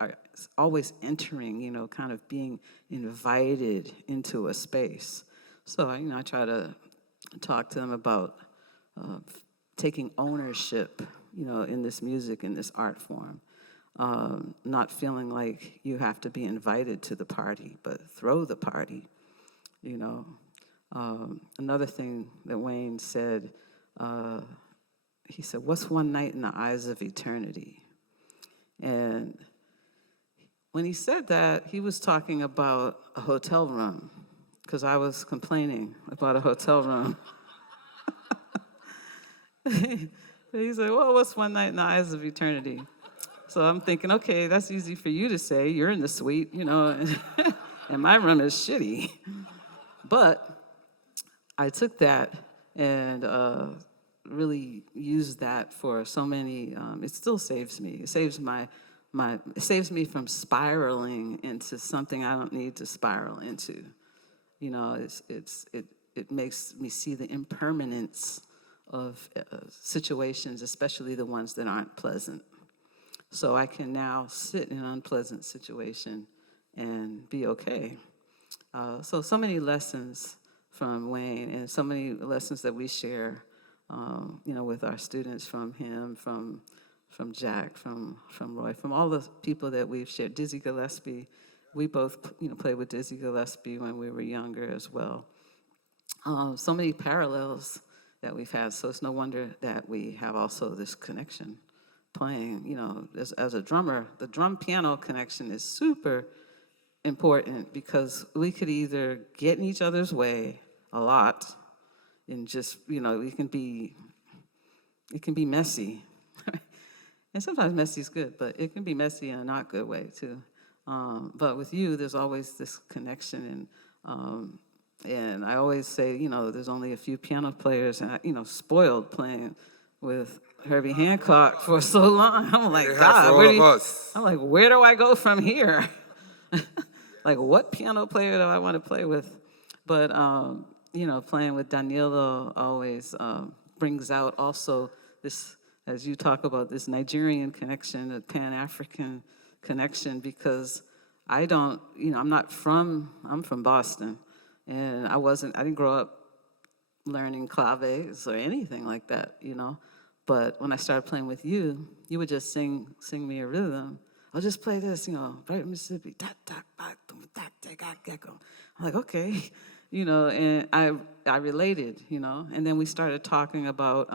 are always entering, kind of being invited into a space. So, I try to talk to them about taking ownership, in this music, in this art form. Not feeling like you have to be invited to the party, but throw the party, Another thing that Wayne said, he said, what's one night in the eyes of eternity? And when he said that, he was talking about a hotel room, because I was complaining about a hotel room. He said, well, what's one night in the eyes of eternity? So I'm thinking, okay, that's easy for you to say. You're in the suite, and my room is shitty. But I took that and really used that for so many. It still saves me. It saves it saves me from spiraling into something I don't need to spiral into. It makes me see the impermanence of situations, especially the ones that aren't pleasant. So I can now sit in an unpleasant situation and be okay. So many lessons from Wayne, and so many lessons that we share, with our students, from him, from Jack, from Roy, from all the people that we've shared. Dizzy Gillespie, we both, played with Dizzy Gillespie when we were younger as well. So many parallels that we've had, so it's no wonder that we have also this connection playing. As a drummer, the drum-piano connection is super important, because we could either get in each other's way a lot and just, it can be messy. And sometimes messy is good, but it can be messy in a not good way too. But with you, there's always this connection, and I always say, there's only a few piano players, and spoiled playing with Herbie Hancock for so long. I'm like, God, where do I go from here? Like, what piano player do I want to play with? But playing with Danilo always brings out also this, as you talk about, this Nigerian connection, a Pan-African connection, because I'm from Boston, and I didn't grow up learning claves or anything like that, But when I started playing with you, you would just sing me a rhythm. I'll just play this, right, Mississippi. I'm like, okay, and I related, and then we started talking about,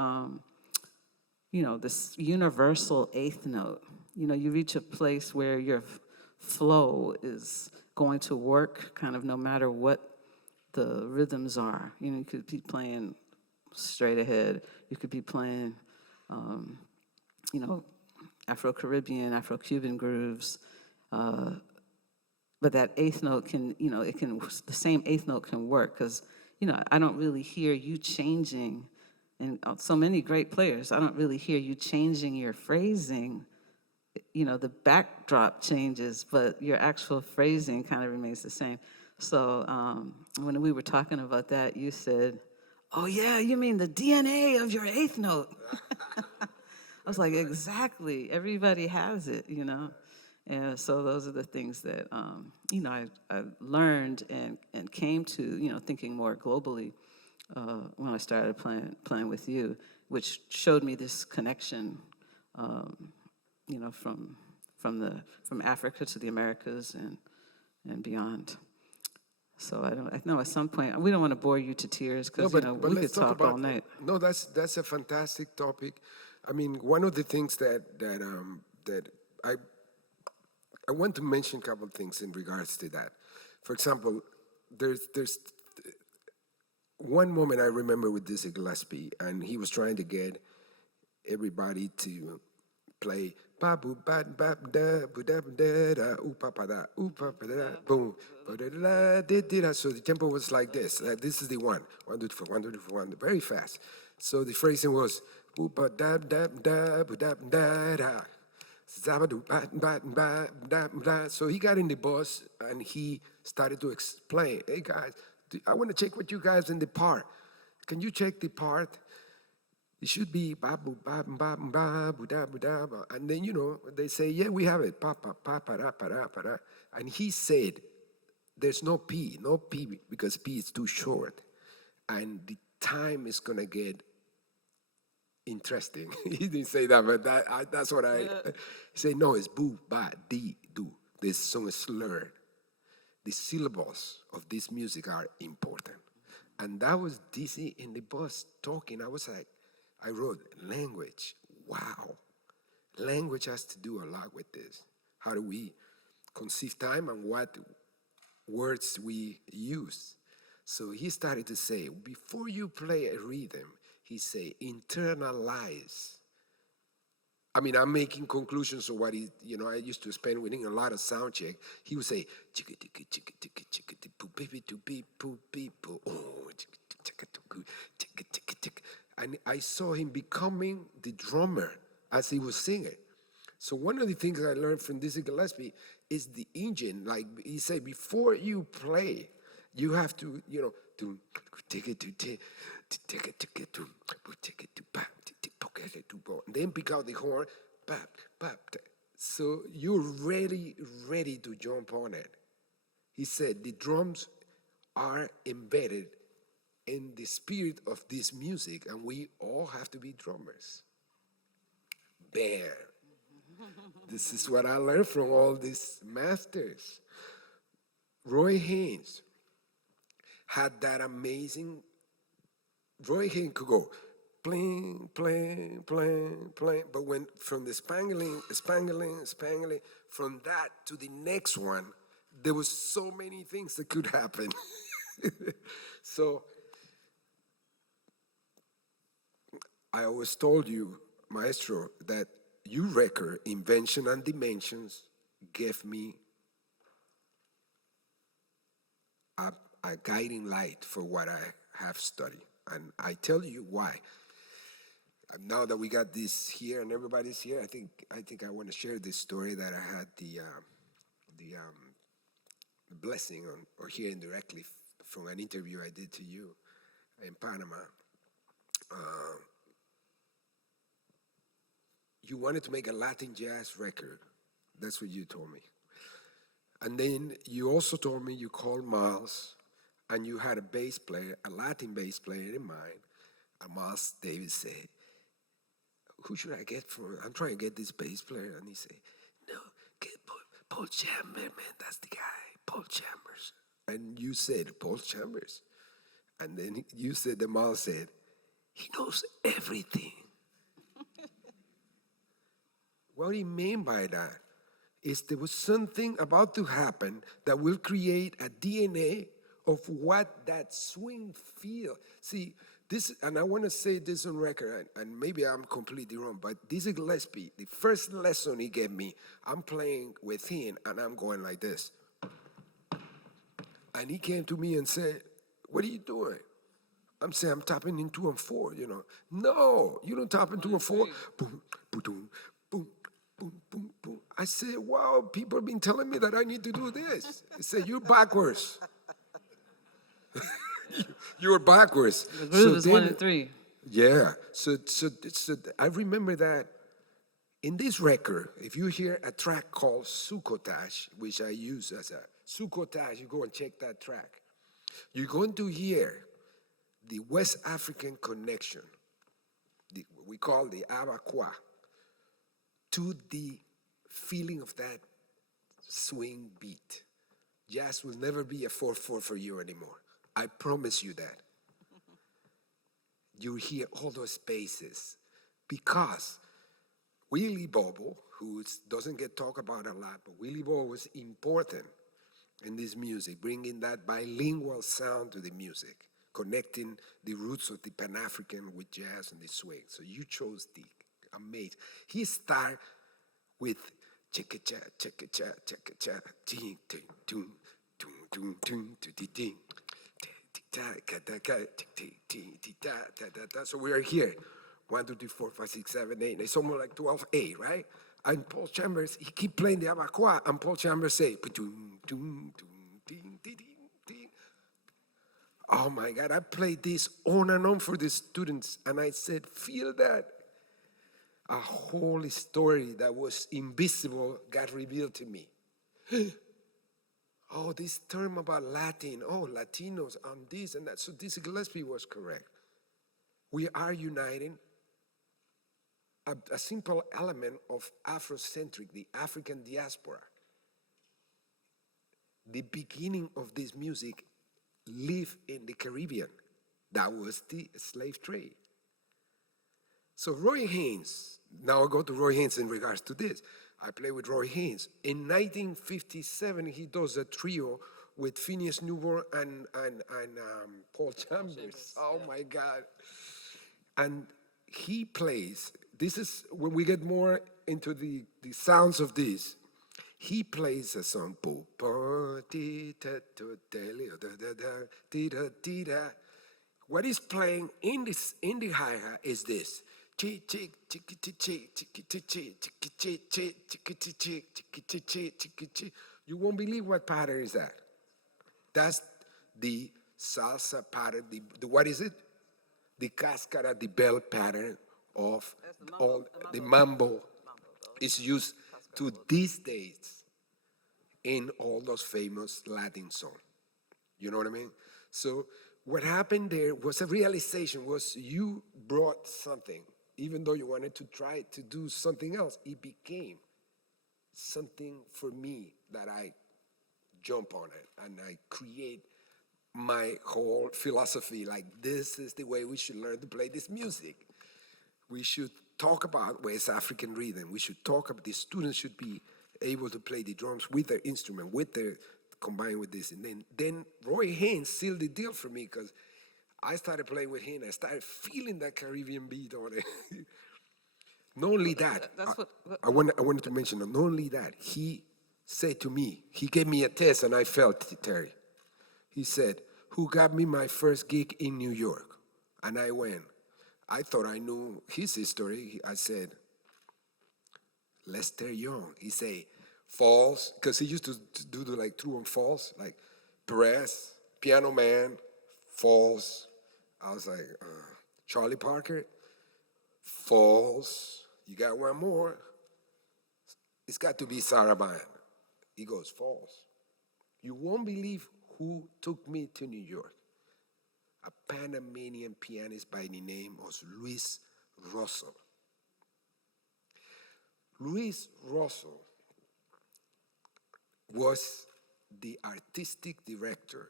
this universal eighth note. You reach a place where your flow is going to work kind of no matter what the rhythms are. You could be playing straight ahead. You could be playing, Afro-Caribbean, Afro-Cuban grooves. But that eighth note can, the same eighth note can work, because, I don't really hear you changing, and so many great players, I don't really hear you changing your phrasing. The backdrop changes, but your actual phrasing kind of remains the same. So when we were talking about that, you said, oh yeah, you mean the DNA of your eighth note. I was like, exactly. Everybody has it, And so those are the things that, I learned and came to, thinking more globally when I started playing with you, which showed me this connection, from Africa to the Americas and beyond. So I know at some point, we don't want to bore you to tears, because, we could talk all night. No, that's a fantastic topic. I mean, one of the things that I want to mention a couple of things in regards to that. For example, there's one moment I remember with Dizzy Gillespie, and he was trying to get everybody to play ba boo ba ba da boo da da da ooh pa pa da ooh pa pa da boom ba da da da da. So the tempo was like this. This is the one. 1 2 3 4 1 2 3 4 1, very fast. So the phrasing was ooh pa da da da boo da da da. So he got in the bus and he started to explain, hey guys, I want to check with you guys in the part. Can you check the part? It should be ba boo ba ba ba boo da boo da ba. And then they say, yeah, we have it. Pa pa pa pa da pa da pa da. And he said, there's no P because P is too short. And the time is gonna get interesting. He didn't say that, but that's what I say. No, it's boo, ba, di, do. This song is slurred. The syllables of this music are important. And that was Dizzy in the bus talking. I was like, I wrote language. Wow. Language has to do a lot with this. How do we conceive time and what words we use? So he started to say, before you play a rhythm, he say, internalize. I mean, I'm making conclusions of what he, I used to spend with him a lot of sound check. He would say, and I saw him becoming the drummer as he was singing. So one of the things I learned from Dizzy Gillespie is the engine. Like he said, before you play, you have to, to take it to take it to back, and then pick out the horn, bap, bap. So you're ready to jump on it. He said the drums are embedded in the spirit of this music, and we all have to be drummers. Bam. This is what I learned from all these masters. Roy Haynes had that amazing. Roy Haynes could go pling, pling, pling, pling, but when from the spangling, from that to the next one, there was so many things that could happen. So I always told you, Maestro, that your record, Invention and Dimensions, gave me a guiding light for what I have studied. And I tell you why. And now that we got this here and everybody's here, I think I want to share this story that I had the blessing on, or hearing directly from an interview I did to you in Panama. You wanted to make a Latin jazz record. That's what you told me. And then you also told me you called Miles and you had a bass player, a Latin bass player in mind. And Miles Davis said, who should I get from? I'm trying to get this bass player. And he said, no, get Paul Chambers, man. That's the guy, Paul Chambers. And you said, Paul Chambers. And then you said, the Miles said, he knows everything. What he meant by that is there was something about to happen that will create a DNA of what that swing feel. See, this, and I want to say this on record, and maybe I'm completely wrong, but Dizzy Gillespie, the first lesson he gave me, I'm playing with him, and I'm going like this. And he came to me and said, what are you doing? I'm saying, I'm tapping in 2 and 4, No, you don't tap in 2 and 4. Boom, boom, boom, boom. Boom, boom, boom. I said, wow, people have been telling me that I need to do this. He said, you're backwards. You're backwards. The groove is 1 and 3. Yeah. So I remember that in this record, if you hear a track called Sukotash, which I use as a Sukotash, you go and check that track. You're going to hear the West African connection, we call the Abakwa, to the feeling of that swing beat. Jazz will never be a 4/4 for you anymore. I promise you that. You hear all those spaces because Willie Bobo, who doesn't get talked about a lot, but Willie Bobo was important in this music, bringing that bilingual sound to the music, connecting the roots of the Pan-African with jazz and the swing. So you chose the amazed. He started with chicka-cha, chicka-cha, chicka-cha, ting, ting, tung, tung, tung, tung, tung, ting, so we are here. 1, 2, 3, 4, 5, 6, 7, 8. It's almost like 12/8, right? And Paul Chambers, he keep playing the abacua, and Paul Chambers say, oh my God, I played this on and on for the students, and I said, feel that. A whole story that was invisible got revealed to me. Oh, this term about Latin, Latinos, this and that. So Dizzy Gillespie was correct. We are uniting a simple element of Afrocentric, the African diaspora. The beginning of this music lived in the Caribbean. That was the slave trade. So Roy Haynes, now I go to Roy Haynes in regards to this. I play with Roy Haynes. In 1957, he does a trio with Phineas Newborn and Paul Chambers. Oh my God. And he plays, this is when we get more into the sounds of this. He plays a song. What he's playing in the hi-hat is this. You won't believe what pattern is that. That's the salsa pattern. The what is it? The cascara, the bell pattern of all the mambo is used to these days in all those famous Latin songs. You know what I mean? So what happened there was a realization, was you brought something, even though you wanted to try to do something else, it became something for me that I jump on it and I create my whole philosophy, like this is the way we should learn to play this music. We should talk about West African rhythm. We should talk about the students should be able to play the drums with their instrument, with their combined with this. And then Roy Haynes sealed the deal for me because I started playing with him. I started feeling that Caribbean beat on it. Not only that, I wanted to mention, not only that, he said to me, he gave me a test and I felt it, Terry. He said, who got me my first gig in New York? And I went. I thought I knew his history. I said, Lester Young. He said, Falls, because he used to do the like true and false, like Perez, Piano Man, Falls. I was like, Charlie Parker, Falls. You got one more. It's got to be Saraband. He goes, Falls. You won't believe who took me to New York. A Panamanian pianist by the name of Luis Russell. Luis Russell was the artistic director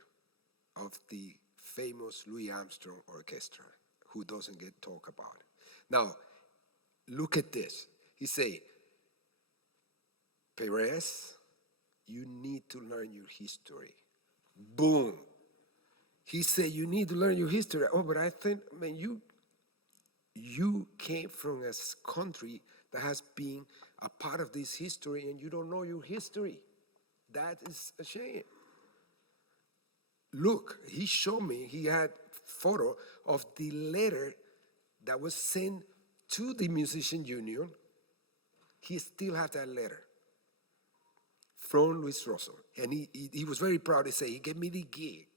of the famous Louis Armstrong Orchestra, who doesn't get talked about. Now, look at this. He said, Perez, you need to learn your history. Boom. He said, you need to learn your history. Oh, but I think, man, you came from a country that has been a part of this history and you don't know your history. That is a shame. Look, he showed me, he had photo of the letter that was sent to the Musician Union. He still had that letter from Luis Russell. And he was very proud to say, he gave me the gig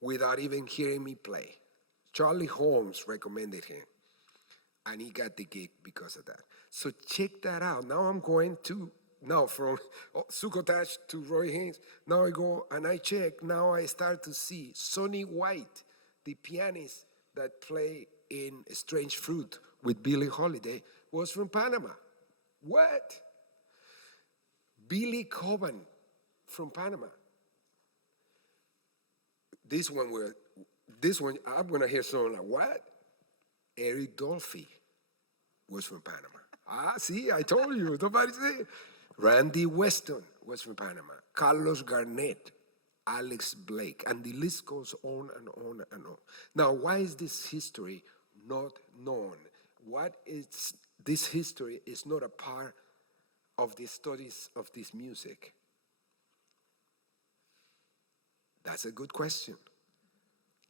without even hearing me play. Charlie Holmes recommended him. And he got the gig because of that. So check that out. Now I'm going to, now from Sukhothai to Roy Haynes, now I go and I check. Now I start to see Sonny White, the pianist that played in Strange Fruit with Billie Holiday, was from Panama. What? Billy Coban from Panama. This one, I'm gonna hear someone like, what? Eric Dolphy was from Panama. See, I told you, nobody said it. Randy Weston was from Panama. Carlos Garnett, Alex Blake, and the list goes on and on and on. Now, why is this history not known? What is this history is not a part of the studies of this music? That's a good question.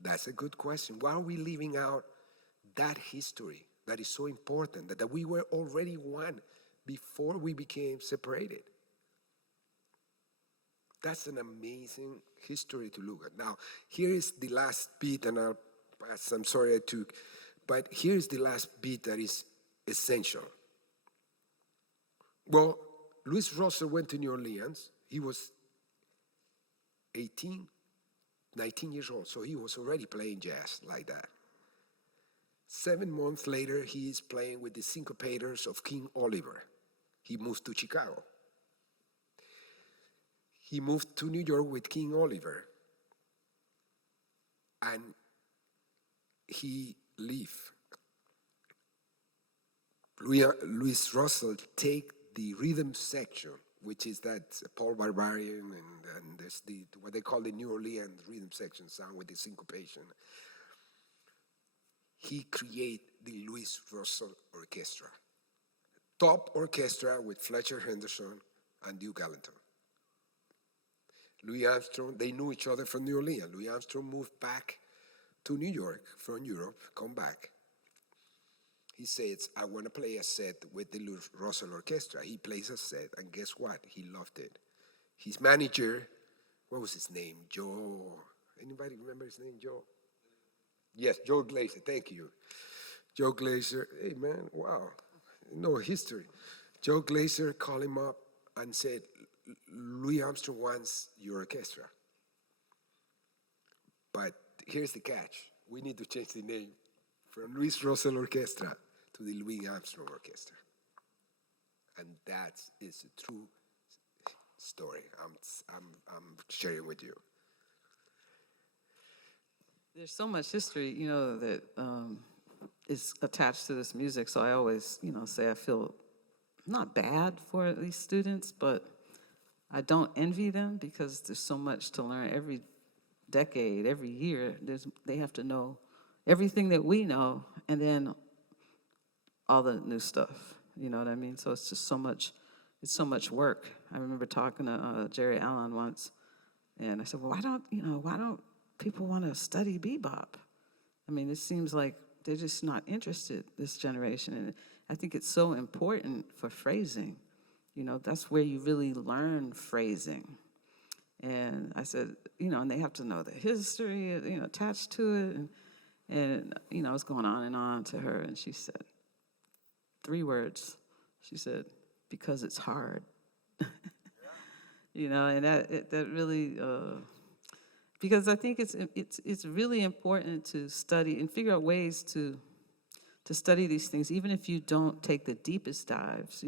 That's a good question. Why are we leaving out that history that is so important, that we were already one before we became separated? That's an amazing history to look at. Now, here is the last beat, and I'll pass, I'm sorry I took, but here's the last beat that is essential. Well, Louis Russell went to New Orleans. He was 19 years old, so he was already playing jazz like that. 7 months later, he is playing with the syncopators of King Oliver. He moved to Chicago. He moved to New York with King Oliver, and he left. Louis Russell take the rhythm section, which is that Paul Barbarian, and there's what they call the New Orleans rhythm section sound with the syncopation. He create the Louis Russell Orchestra, top orchestra with Fletcher Henderson and Duke Ellington. Louis Armstrong, they knew each other from New Orleans. Louis Armstrong moved back to New York from Europe, come back. He says, I want to play a set with the Louis Russell Orchestra. He plays a set, and guess what? He loved it. His manager, what was his name? Joe, anybody remember his name, Joe? Yes, Joe Glazer, thank you. Joe Glazer, hey man, wow, no history. Joe Glazer called him up and said, Louis Armstrong wants your orchestra. But here's the catch. We need to change the name from Louis Russell Orchestra to the Louis Armstrong Orchestra. And that is a true story I'm sharing with you. There's so much history, that is attached to this music. So I always, say I feel not bad for these students, but I don't envy them because there's so much to learn every decade, every year. They have to know everything that we know, and then all the new stuff. You know what I mean? So it's just so much. It's so much work. I remember talking to Jerry Allen once, and I said, "Well, why don't people want to study bebop? I mean, it seems like they're just not interested, this generation." And I think it's so important for phrasing. That's where you really learn phrasing. And I said, and they have to know the history, attached to it. And I was going on and on to her, and she said 3 words. She said, because it's hard. And that really, because I think it's really important to study and figure out ways to study these things, even if you don't take the deepest dives,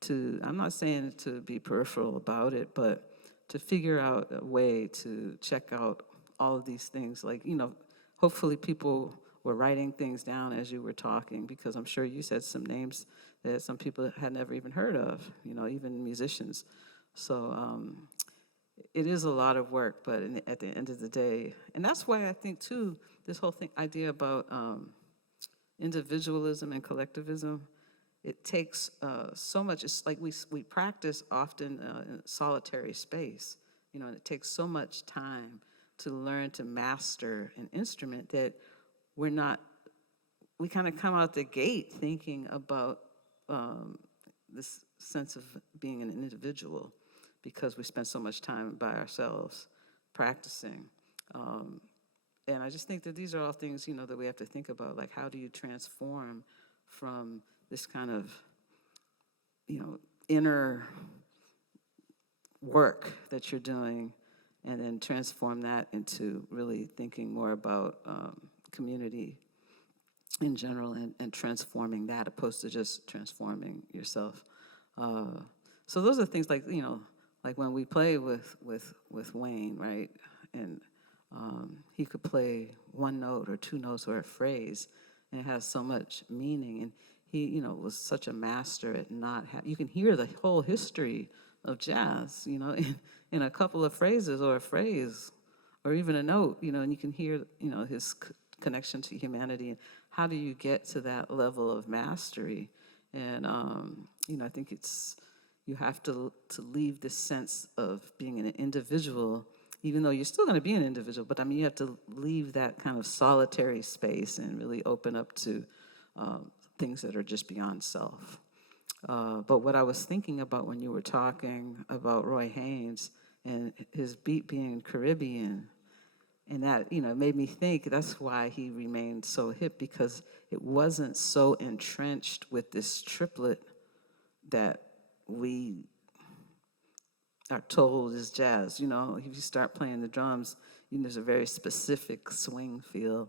I'm not saying to be peripheral about it, but to figure out a way to check out all of these things. Like, hopefully people were writing things down as you were talking, because I'm sure you said some names that some people had never even heard of, even musicians. So it is a lot of work, but at the end of the day, and that's why I think, too, this whole idea about individualism and collectivism, it takes so much. It's like we practice often in solitary space, and it takes so much time to learn to master an instrument that we kind of come out the gate thinking about this sense of being an individual, because we spend so much time by ourselves practicing. And I just think that these are all things, that we have to think about, like how do you transform from this kind of, inner work that you're doing, and then transform that into really thinking more about community in general, and transforming that opposed to just transforming yourself. So those are things like, like when we play with Wayne, right? And he could play 1 note or 2 notes or a phrase, and it has so much meaning. And he, was such a master at you can hear the whole history of jazz, in a couple of phrases or a phrase or even a note, and you can hear, his connection to humanity. And how do you get to that level of mastery? And, I think you have to leave this sense of being an individual, even though you're still going to be an individual, but you have to leave that kind of solitary space and really open up to things that are just beyond self. But what I was thinking about when you were talking about Roy Haynes and his beat being Caribbean, and that, made me think that's why he remained so hip, because it wasn't so entrenched with this triplet that we are told is jazz. If you start playing the drums, there's a very specific swing feel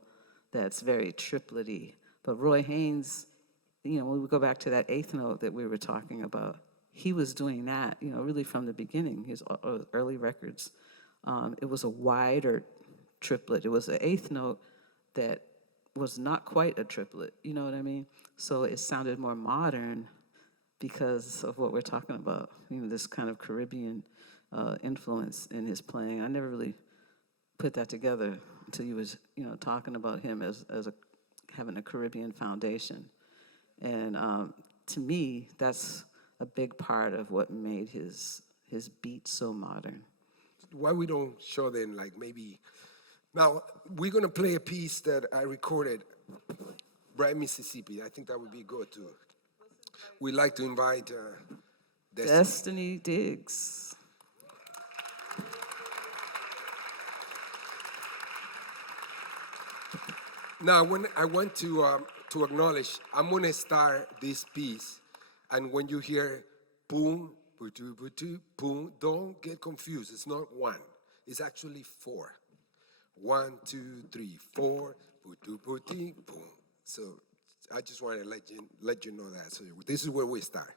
that's very triplety. But Roy Haynes, when we go back to that eighth note that we were talking about, he was doing that, really from the beginning, his early records. It was a wider triplet. It was an eighth note that was not quite a triplet, you know what I mean? So it sounded more modern because of what we're talking about, this kind of Caribbean influence in his playing. I never really put that together until you was, talking about him as having a Caribbean foundation. And to me, that's a big part of what made his beat so modern. Why we don't show them, like, maybe... Now, we're going to play a piece that I recorded, Bright Mississippi. I think that would be good, too. We'd like to invite Destiny Diggs. Now, when I want to acknowledge, I'm going to start this piece, and when you hear boom, boom, don't get confused. It's not one. It's actually four. 1, 2, 3, 4, boom. So I just want to let you know that. So this is where we start.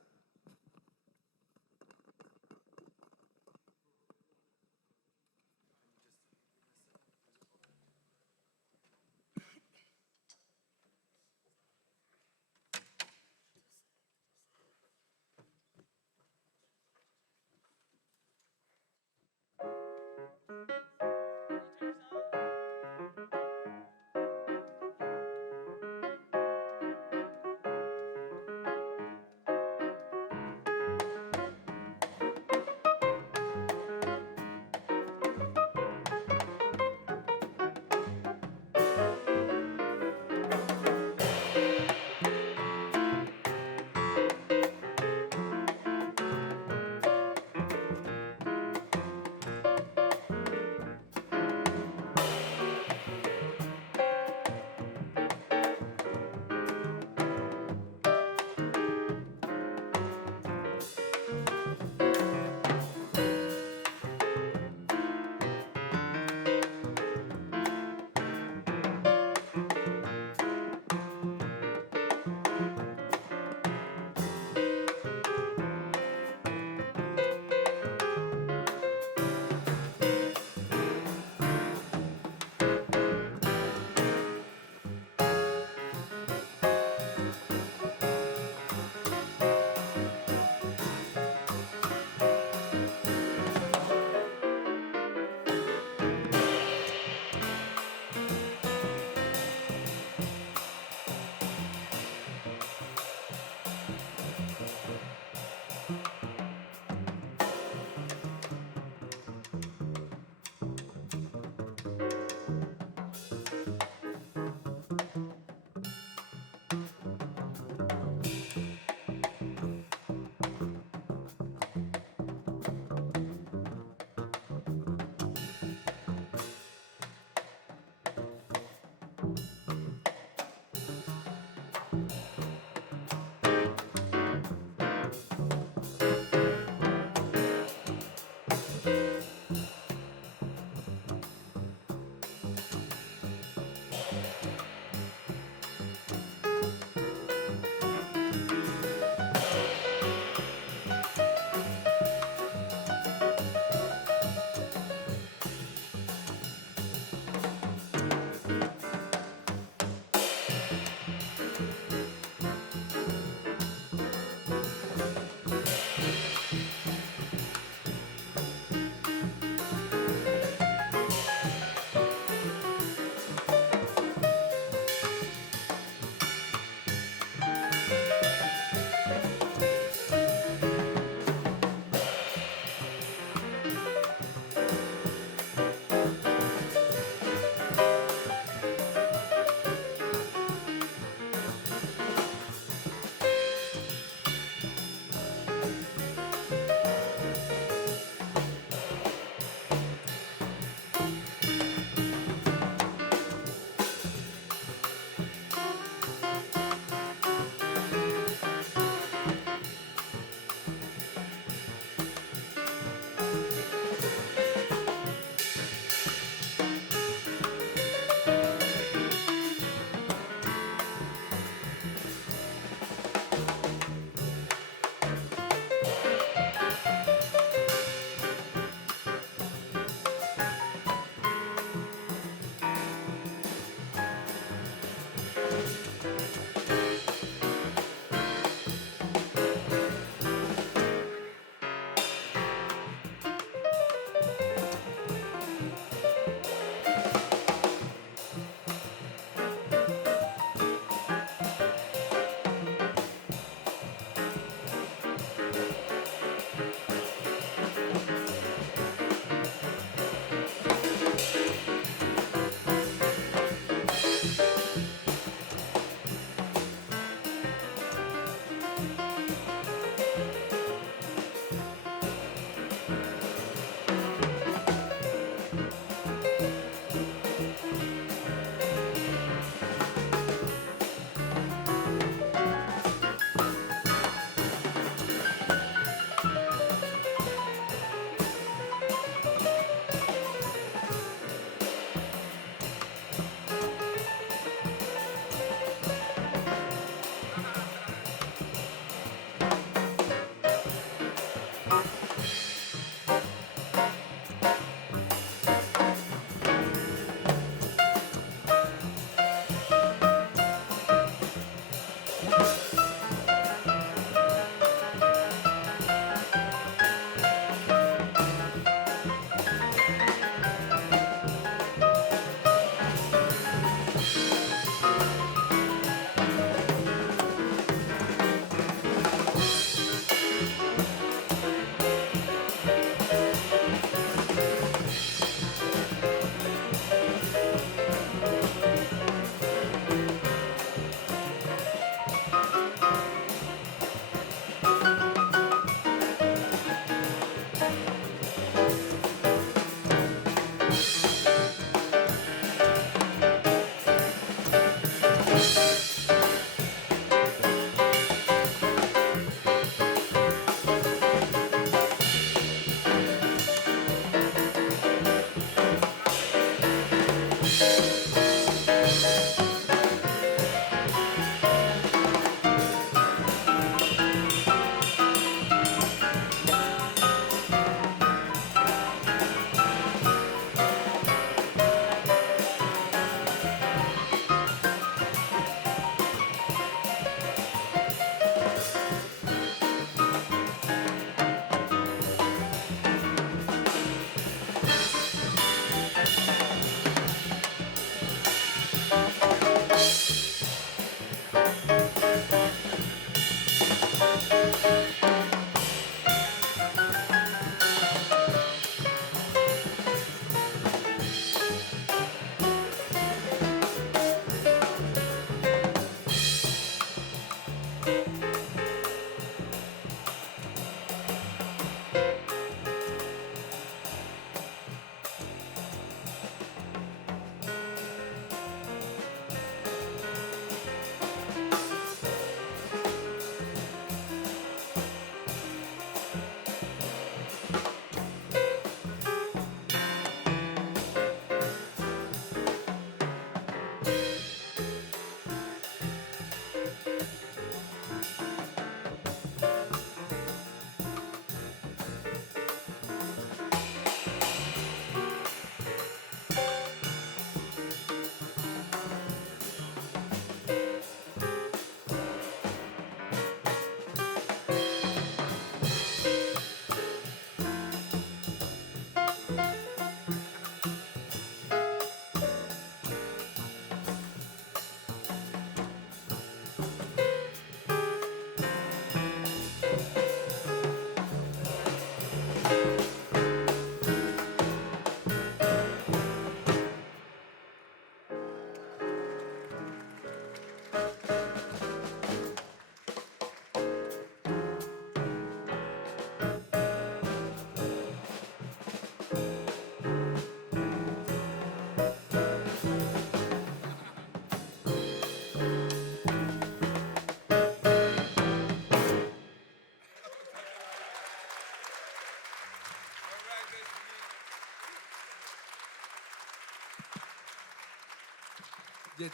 Yeah,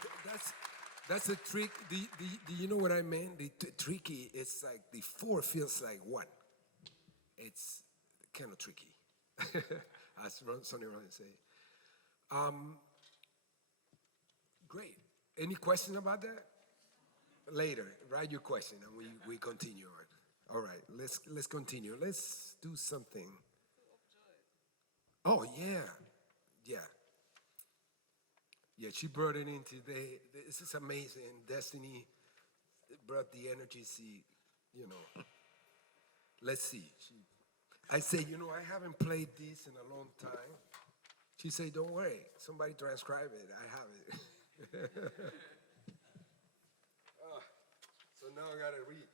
that's a trick. Do you know what I mean? The tricky. It's like the 4 feels like 1. It's kind of tricky, as Sonny Rollins say. Great. Any question about that? Later, write your question and we continue on. All right, let's continue. Let's do something. Oh yeah, yeah. Yeah, she brought it in today. This is amazing. Destiny brought the energy. Let's see. I say, I haven't played this in a long time. She said, don't worry. Somebody transcribe it. I have it. So now I got to read.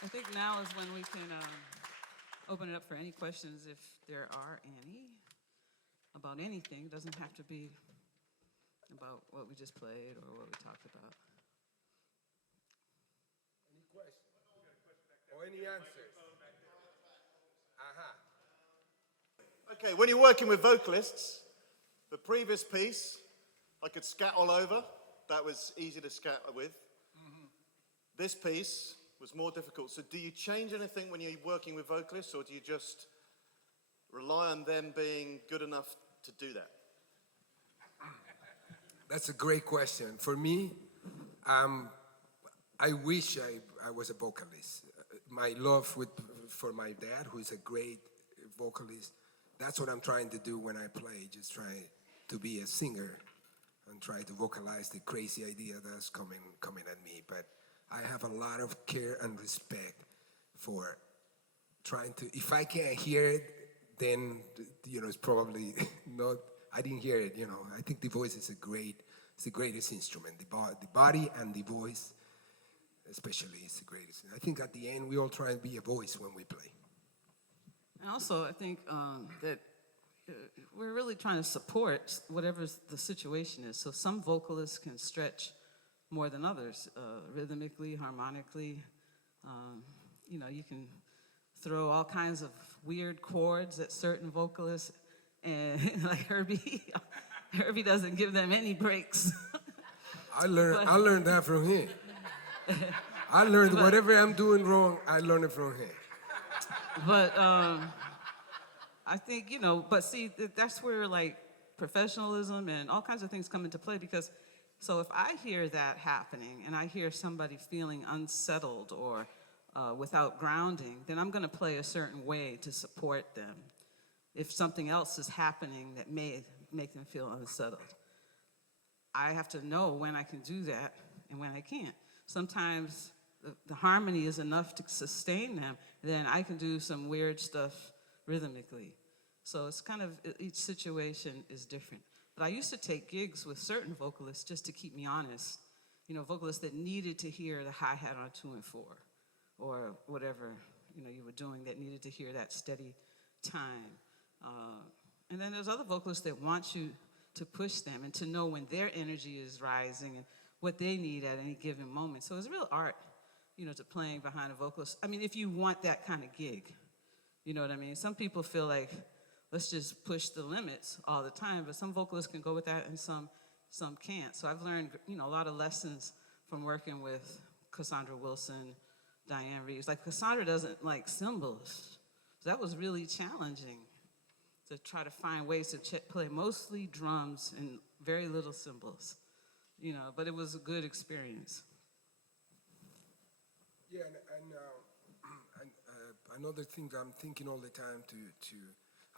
I think now is when we can open it up for any questions, if there are any, about anything. It doesn't have to be about what we just played or what we talked about. Any questions? Or any answers? Okay, when you're working with vocalists, the previous piece, I could scat all over. That was easy to scat with. This piece was more difficult. So do you change anything when you're working with vocalists, or do you just rely on them being good enough to do that? That's a great question. For me, I wish I was a vocalist. My love for my dad, who is a great vocalist, that's what I'm trying to do when I play, just try to be a singer and try to vocalize the crazy idea that's coming at me. But I have a lot of care and respect for trying to, if I can't hear it, then, it's probably not, I didn't hear it, I think the voice is it's the greatest instrument. The body and the voice, especially, is the greatest. I think at the end, we all try and be a voice when we play. And also, I think that we're really trying to support whatever the situation is. So some vocalists can stretch more than others, rhythmically, harmonically. You can throw all kinds of weird chords at certain vocalists, and like Herbie doesn't give them any breaks. I learned that from him. I learned whatever I'm doing wrong, I learned it from him. But I think, but see, that's where like professionalism and all kinds of things come into play, because so if I hear that happening and I hear somebody feeling unsettled or without grounding, then I'm going to play a certain way to support them if something else is happening that may make them feel unsettled. I have to know when I can do that and when I can't. Sometimes the harmony is enough to sustain them, then I can do some weird stuff rhythmically. So it's kind of, each situation is different. But I used to take gigs with certain vocalists just to keep me honest. Vocalists that needed to hear the hi-hat on 2 and 4, or whatever, you were doing that needed to hear that steady time. And then there's other vocalists that want you to push them and to know when their energy is rising and what they need at any given moment. So it's real art, to playing behind a vocalist. I mean, if you want that kind of gig, you know what I mean? Some people feel like, let's just push the limits all the time, but some vocalists can go with that and some can't. So I've learned, a lot of lessons from working with Cassandra Wilson, Diane Reeves. Like, Cassandra doesn't like cymbals. So that was really challenging to try to find ways to play mostly drums and very little cymbals, but it was a good experience. Yeah, and another thing I'm thinking all the time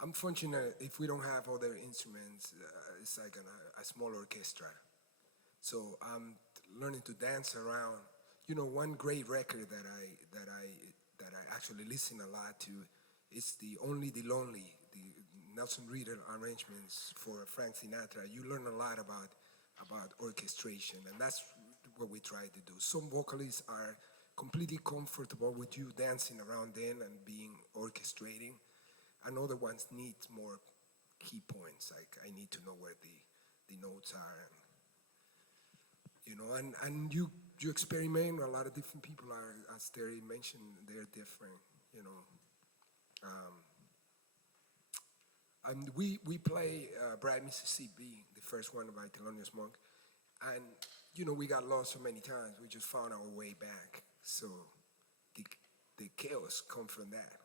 I'm fortunate if we don't have other instruments, it's like a small orchestra. So I'm learning to dance around. One great record that I actually listen a lot to is the Lonely, the Nelson Riddle arrangements for Frank Sinatra. You learn a lot about orchestration, and that's what we try to do. Some vocalists are completely comfortable with you dancing around them and being orchestrating, and other ones need more key points, like I need to know where the notes are, and you experiment. A lot of different people are, as Terri mentioned, they're different, And we play Bright Mississippi, the first one by Thelonious Monk, and we got lost so many times. We just found our way back. So the chaos comes from that,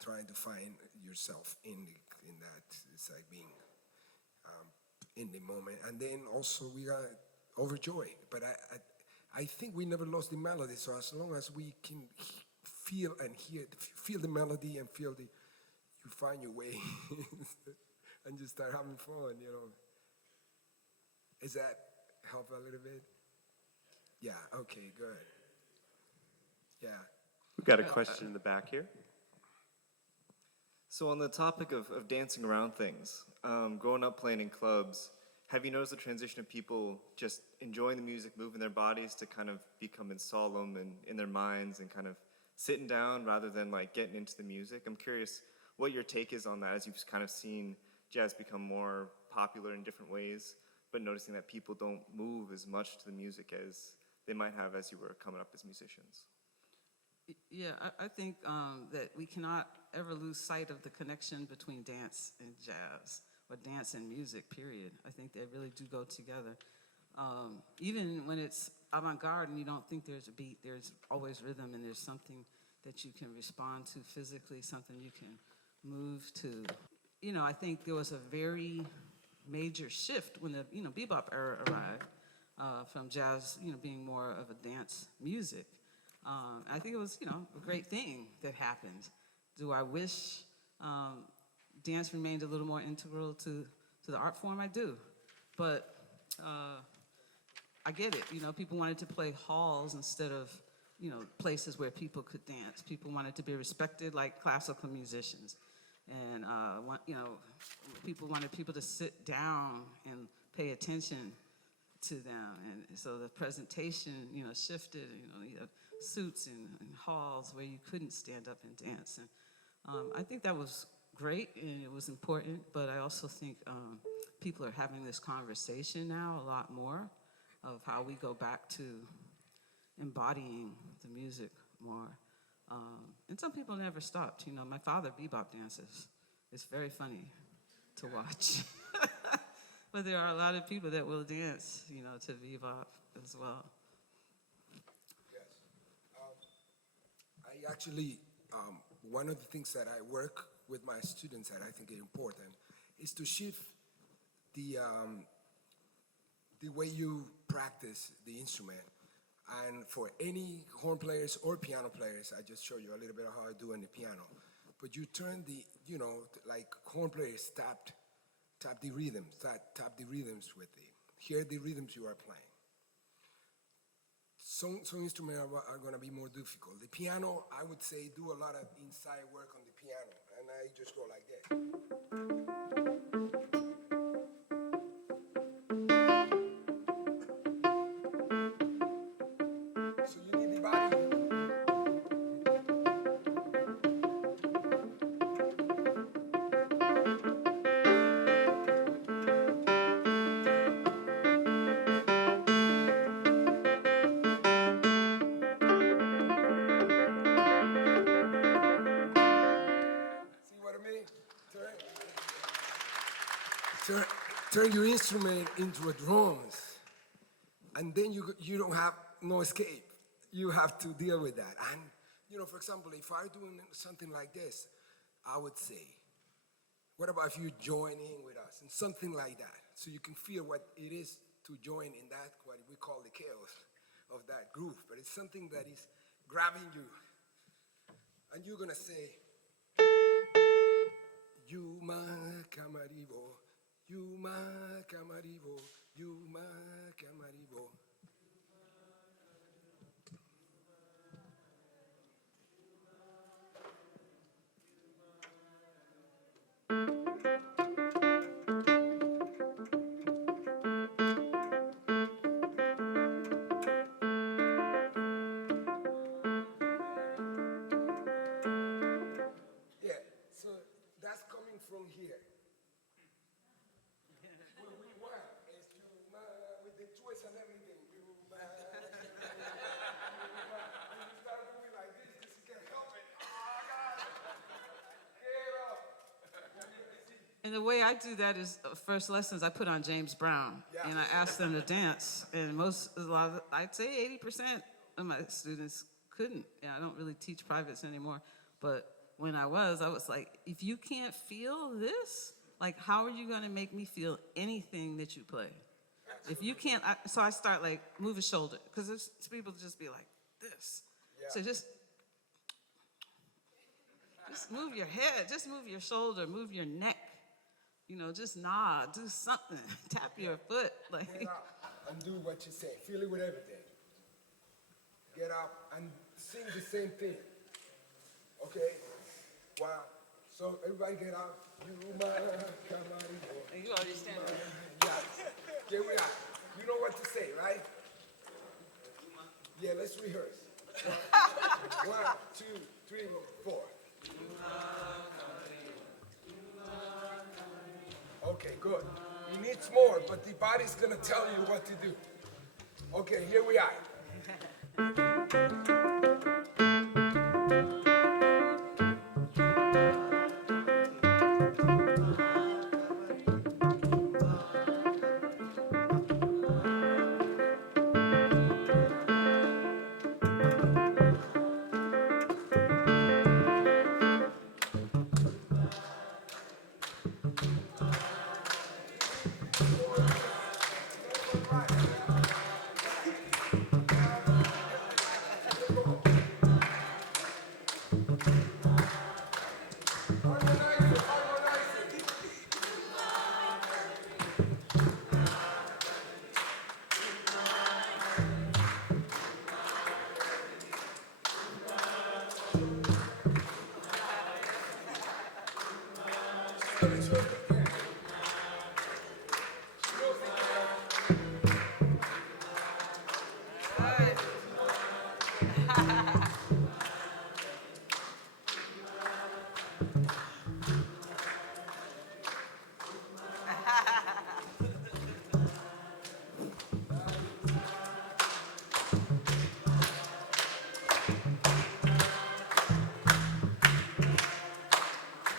trying to find yourself in that. It's like being in the moment, and then also we got overjoyed. But I think we never lost the melody. So as long as we can feel and feel the melody and feel you find your way and just start having fun, Does that help a little bit? Yeah, okay, good. Yeah. We've got a question in the back here. So on the topic of dancing around things, growing up playing in clubs, have you noticed the transition of people just enjoying the music, moving their bodies to kind of becoming solemn and in their minds and kind of sitting down rather than like getting into the music? I'm curious what your take is on that as you've kind of seen jazz become more popular in different ways, but noticing that people don't move as much to the music as they might have as you were coming up as musicians. Yeah, I think that we cannot ever lose sight of the connection between dance and jazz, or dance and music, period. I think they really do go together. Even when it's avant-garde and you don't think there's a beat, there's always rhythm, and there's something that you can respond to physically, something you can move to. You know, I think there was a very major shift when the, bebop era arrived, from jazz, being more of a dance music. I think it was, a great thing that happened. Do I wish dance remained a little more integral to the art form? I do. But I get it. People wanted to play halls instead of, places where people could dance. People wanted to be respected like classical musicians. And, people wanted people to sit down and pay attention to them. And so the presentation, shifted. You have suits and halls where you couldn't stand up and dance. And I think that was great and it was important, but I also think people are having this conversation now a lot more of how we go back to embodying the music more. And some people never stopped. My father bebop dances. It's very funny to watch. But there are a lot of people that will dance, to bebop as well. Yes. I actually, one of the things that I work with my students that I think are important is to shift the way you practice the instrument. And for any horn players or piano players, I just show you a little bit of how I do on the piano. But you turn the, like horn players tap the rhythms, tap the rhythms with it. Hear the rhythms you are playing. Some instruments are going to be more difficult. The piano, I would say, do a lot of inside work on the piano, and I just go like that. So you need the body. Turn your instrument into a drums, and then you don't have no escape. You have to deal with that. And for example, if I'm doing something like this, I would say, what about if you join in with us and something like that, so you can feel what it is to join in that, what we call the chaos of that groove. But it's something that is grabbing you, and you're gonna say, "You my camarivo. You my camarivo, you my camarivo." Yeah, so that's coming from here. What we want is with the twist and everything. And you start moving like this because you can't help it. Oh, God. Get up. And the way I do that is, first lessons, I put on James Brown, and I ask them to dance. And I'd say 80% of my students couldn't. And I don't really teach privates anymore. But when I was like, if you can't feel this, like, how are you going to make me feel anything that you play? If you can't, so I start like, move a shoulder, because people just be like this. Yeah. So just move your head, just move your shoulder, move your neck. Just nod, do something, tap your foot. Like. Get up and do what you say. Feel it with everything. Get up and sing the same thing. Okay? Wow. So everybody get out. You already stand there. Yeah. Here we are. You know what to say, right? Yeah, let's rehearse. 1, 2, 3, 4. Okay, good. He needs more, but the body's gonna tell you what to do. Okay, here we are.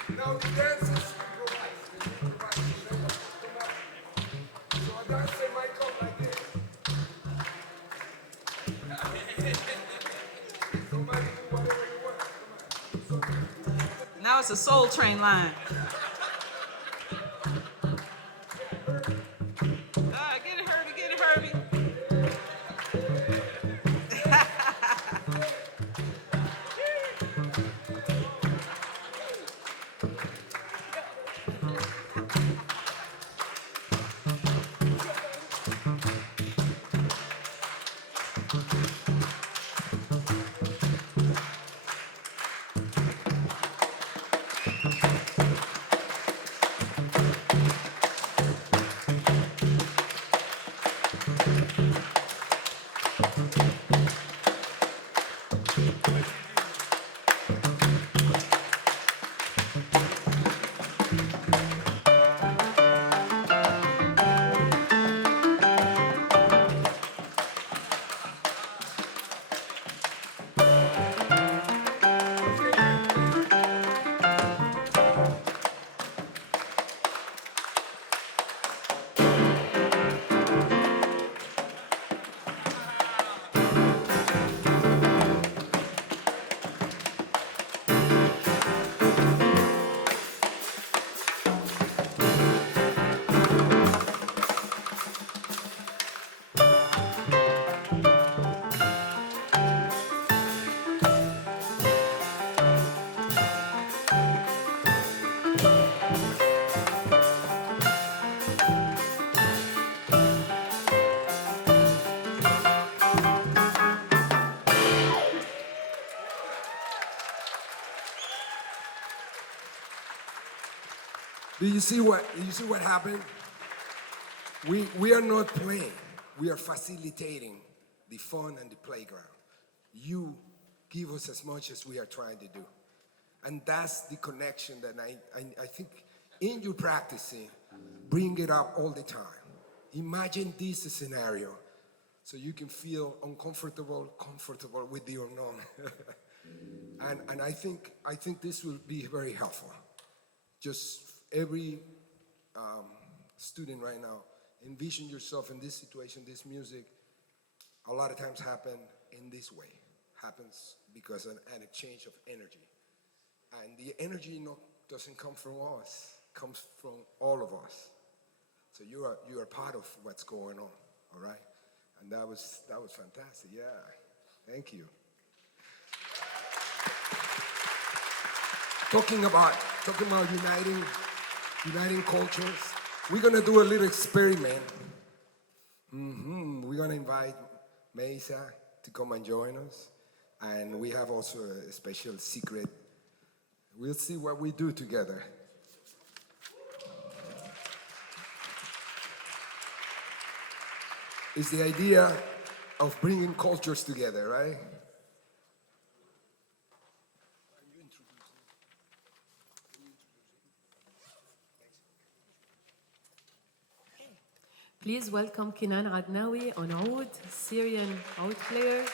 Now the dance is improvised. So a dancer might come like this. Somebody do whatever you want. Come on. Now it's a Soul Train line. Get it, Herbie, get it, Herbie. Do you see what happened? We are not playing. We are facilitating the fun and the playground. You give us as much as we are trying to do. And that's the connection that I think in your practicing, bring it up all the time. Imagine this scenario so you can feel uncomfortable, comfortable with the unknown. and I think this will be very helpful. Just every student right now, envision yourself in this situation, this music, a lot of times happen in this way. Happens because of an exchange of energy. And the energy doesn't come from us, comes from all of us. So you are part of what's going on, all right? And that was fantastic, yeah. Thank you. Talking about uniting cultures, we're gonna do a little experiment. We're gonna invite Mesa to come and join us. And we have also a special secret We'll see what we do together. It's the idea of bringing cultures together, right? Please welcome Kinan Adnawi on oud, Syrian oud player.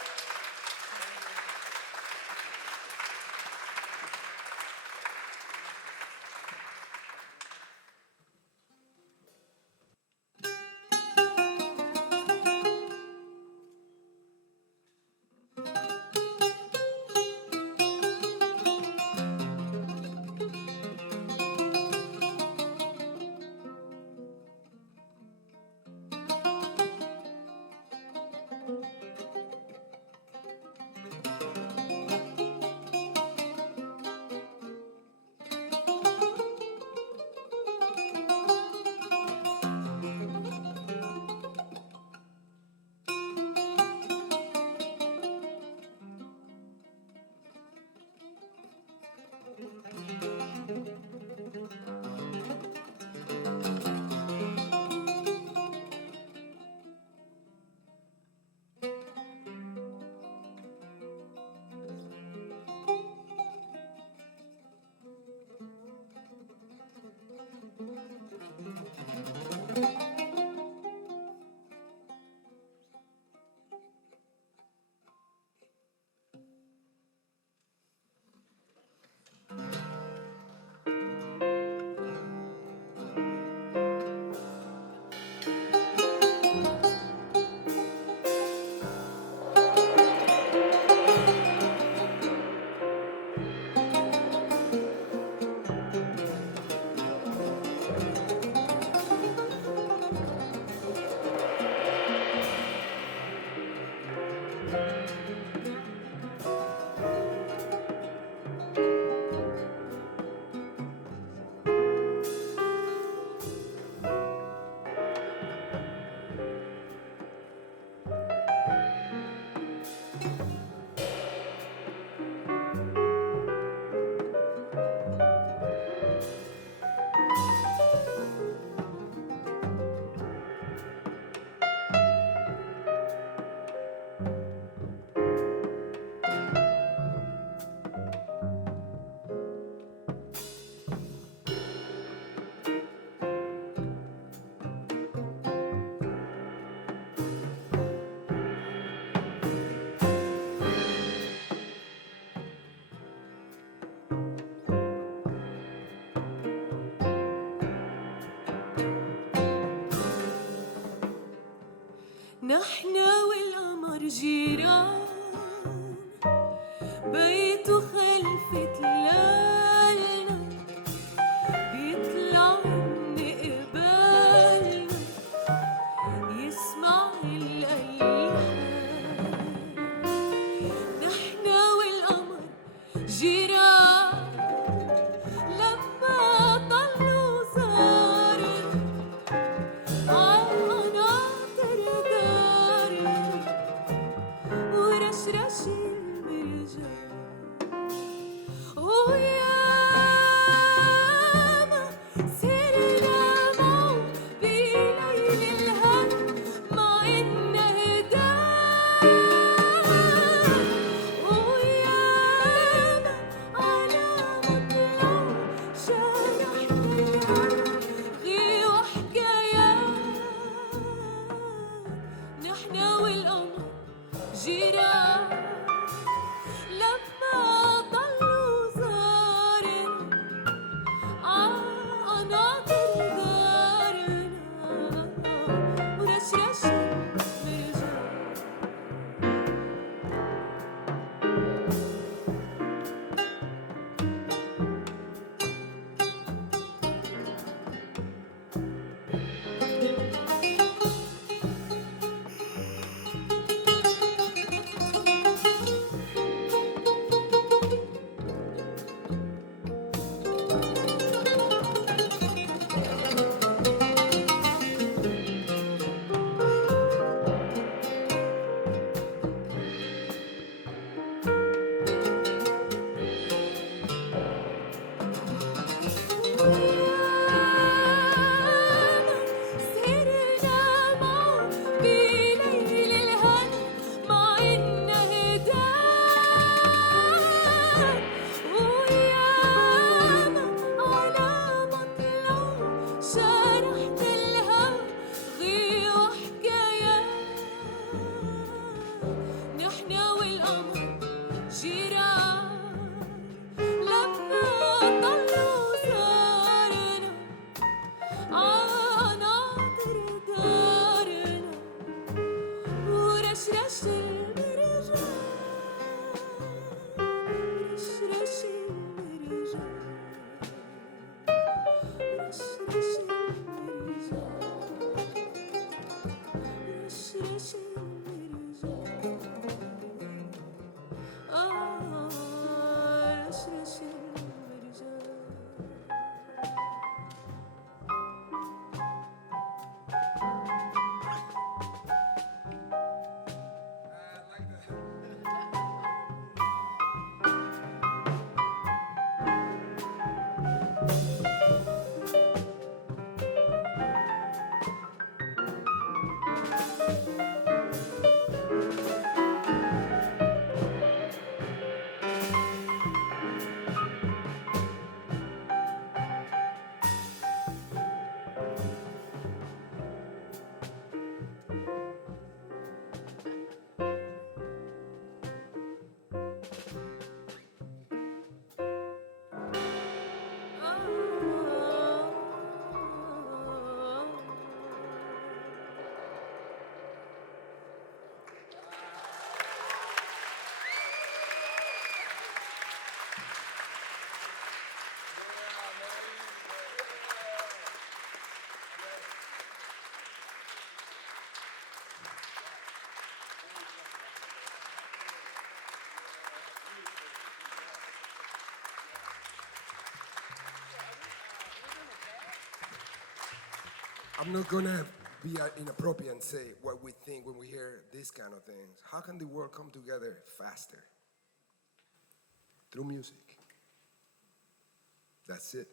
نحن والقمر جيران بيته خلف تلالنا بيطلع من قبالنا يسمع الألحان نحن والقمر جيران لما طلوا زارت عالقناطر دار I'm not gonna be inappropriate and say what we think when we hear these kind of things. How can the world come together faster? Through music. That's it.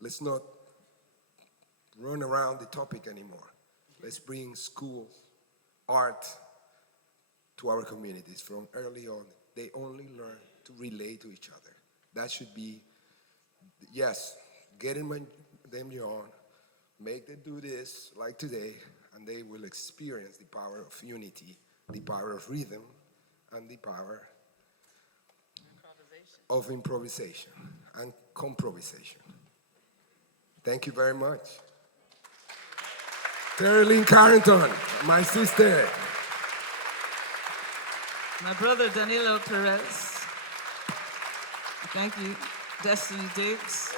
Let's not run around the topic anymore. Let's bring school, art to our communities from early on. They only learn to relate to each other. That should be, yes, getting them young, make them do this like today, and they will experience the power of unity, the power of rhythm, and the power of improvisation and comprovisation. Thank you very much. Terri Lyne Carrington, my sister. My brother, Danilo Pérez. Thank you, Destiny Diggs.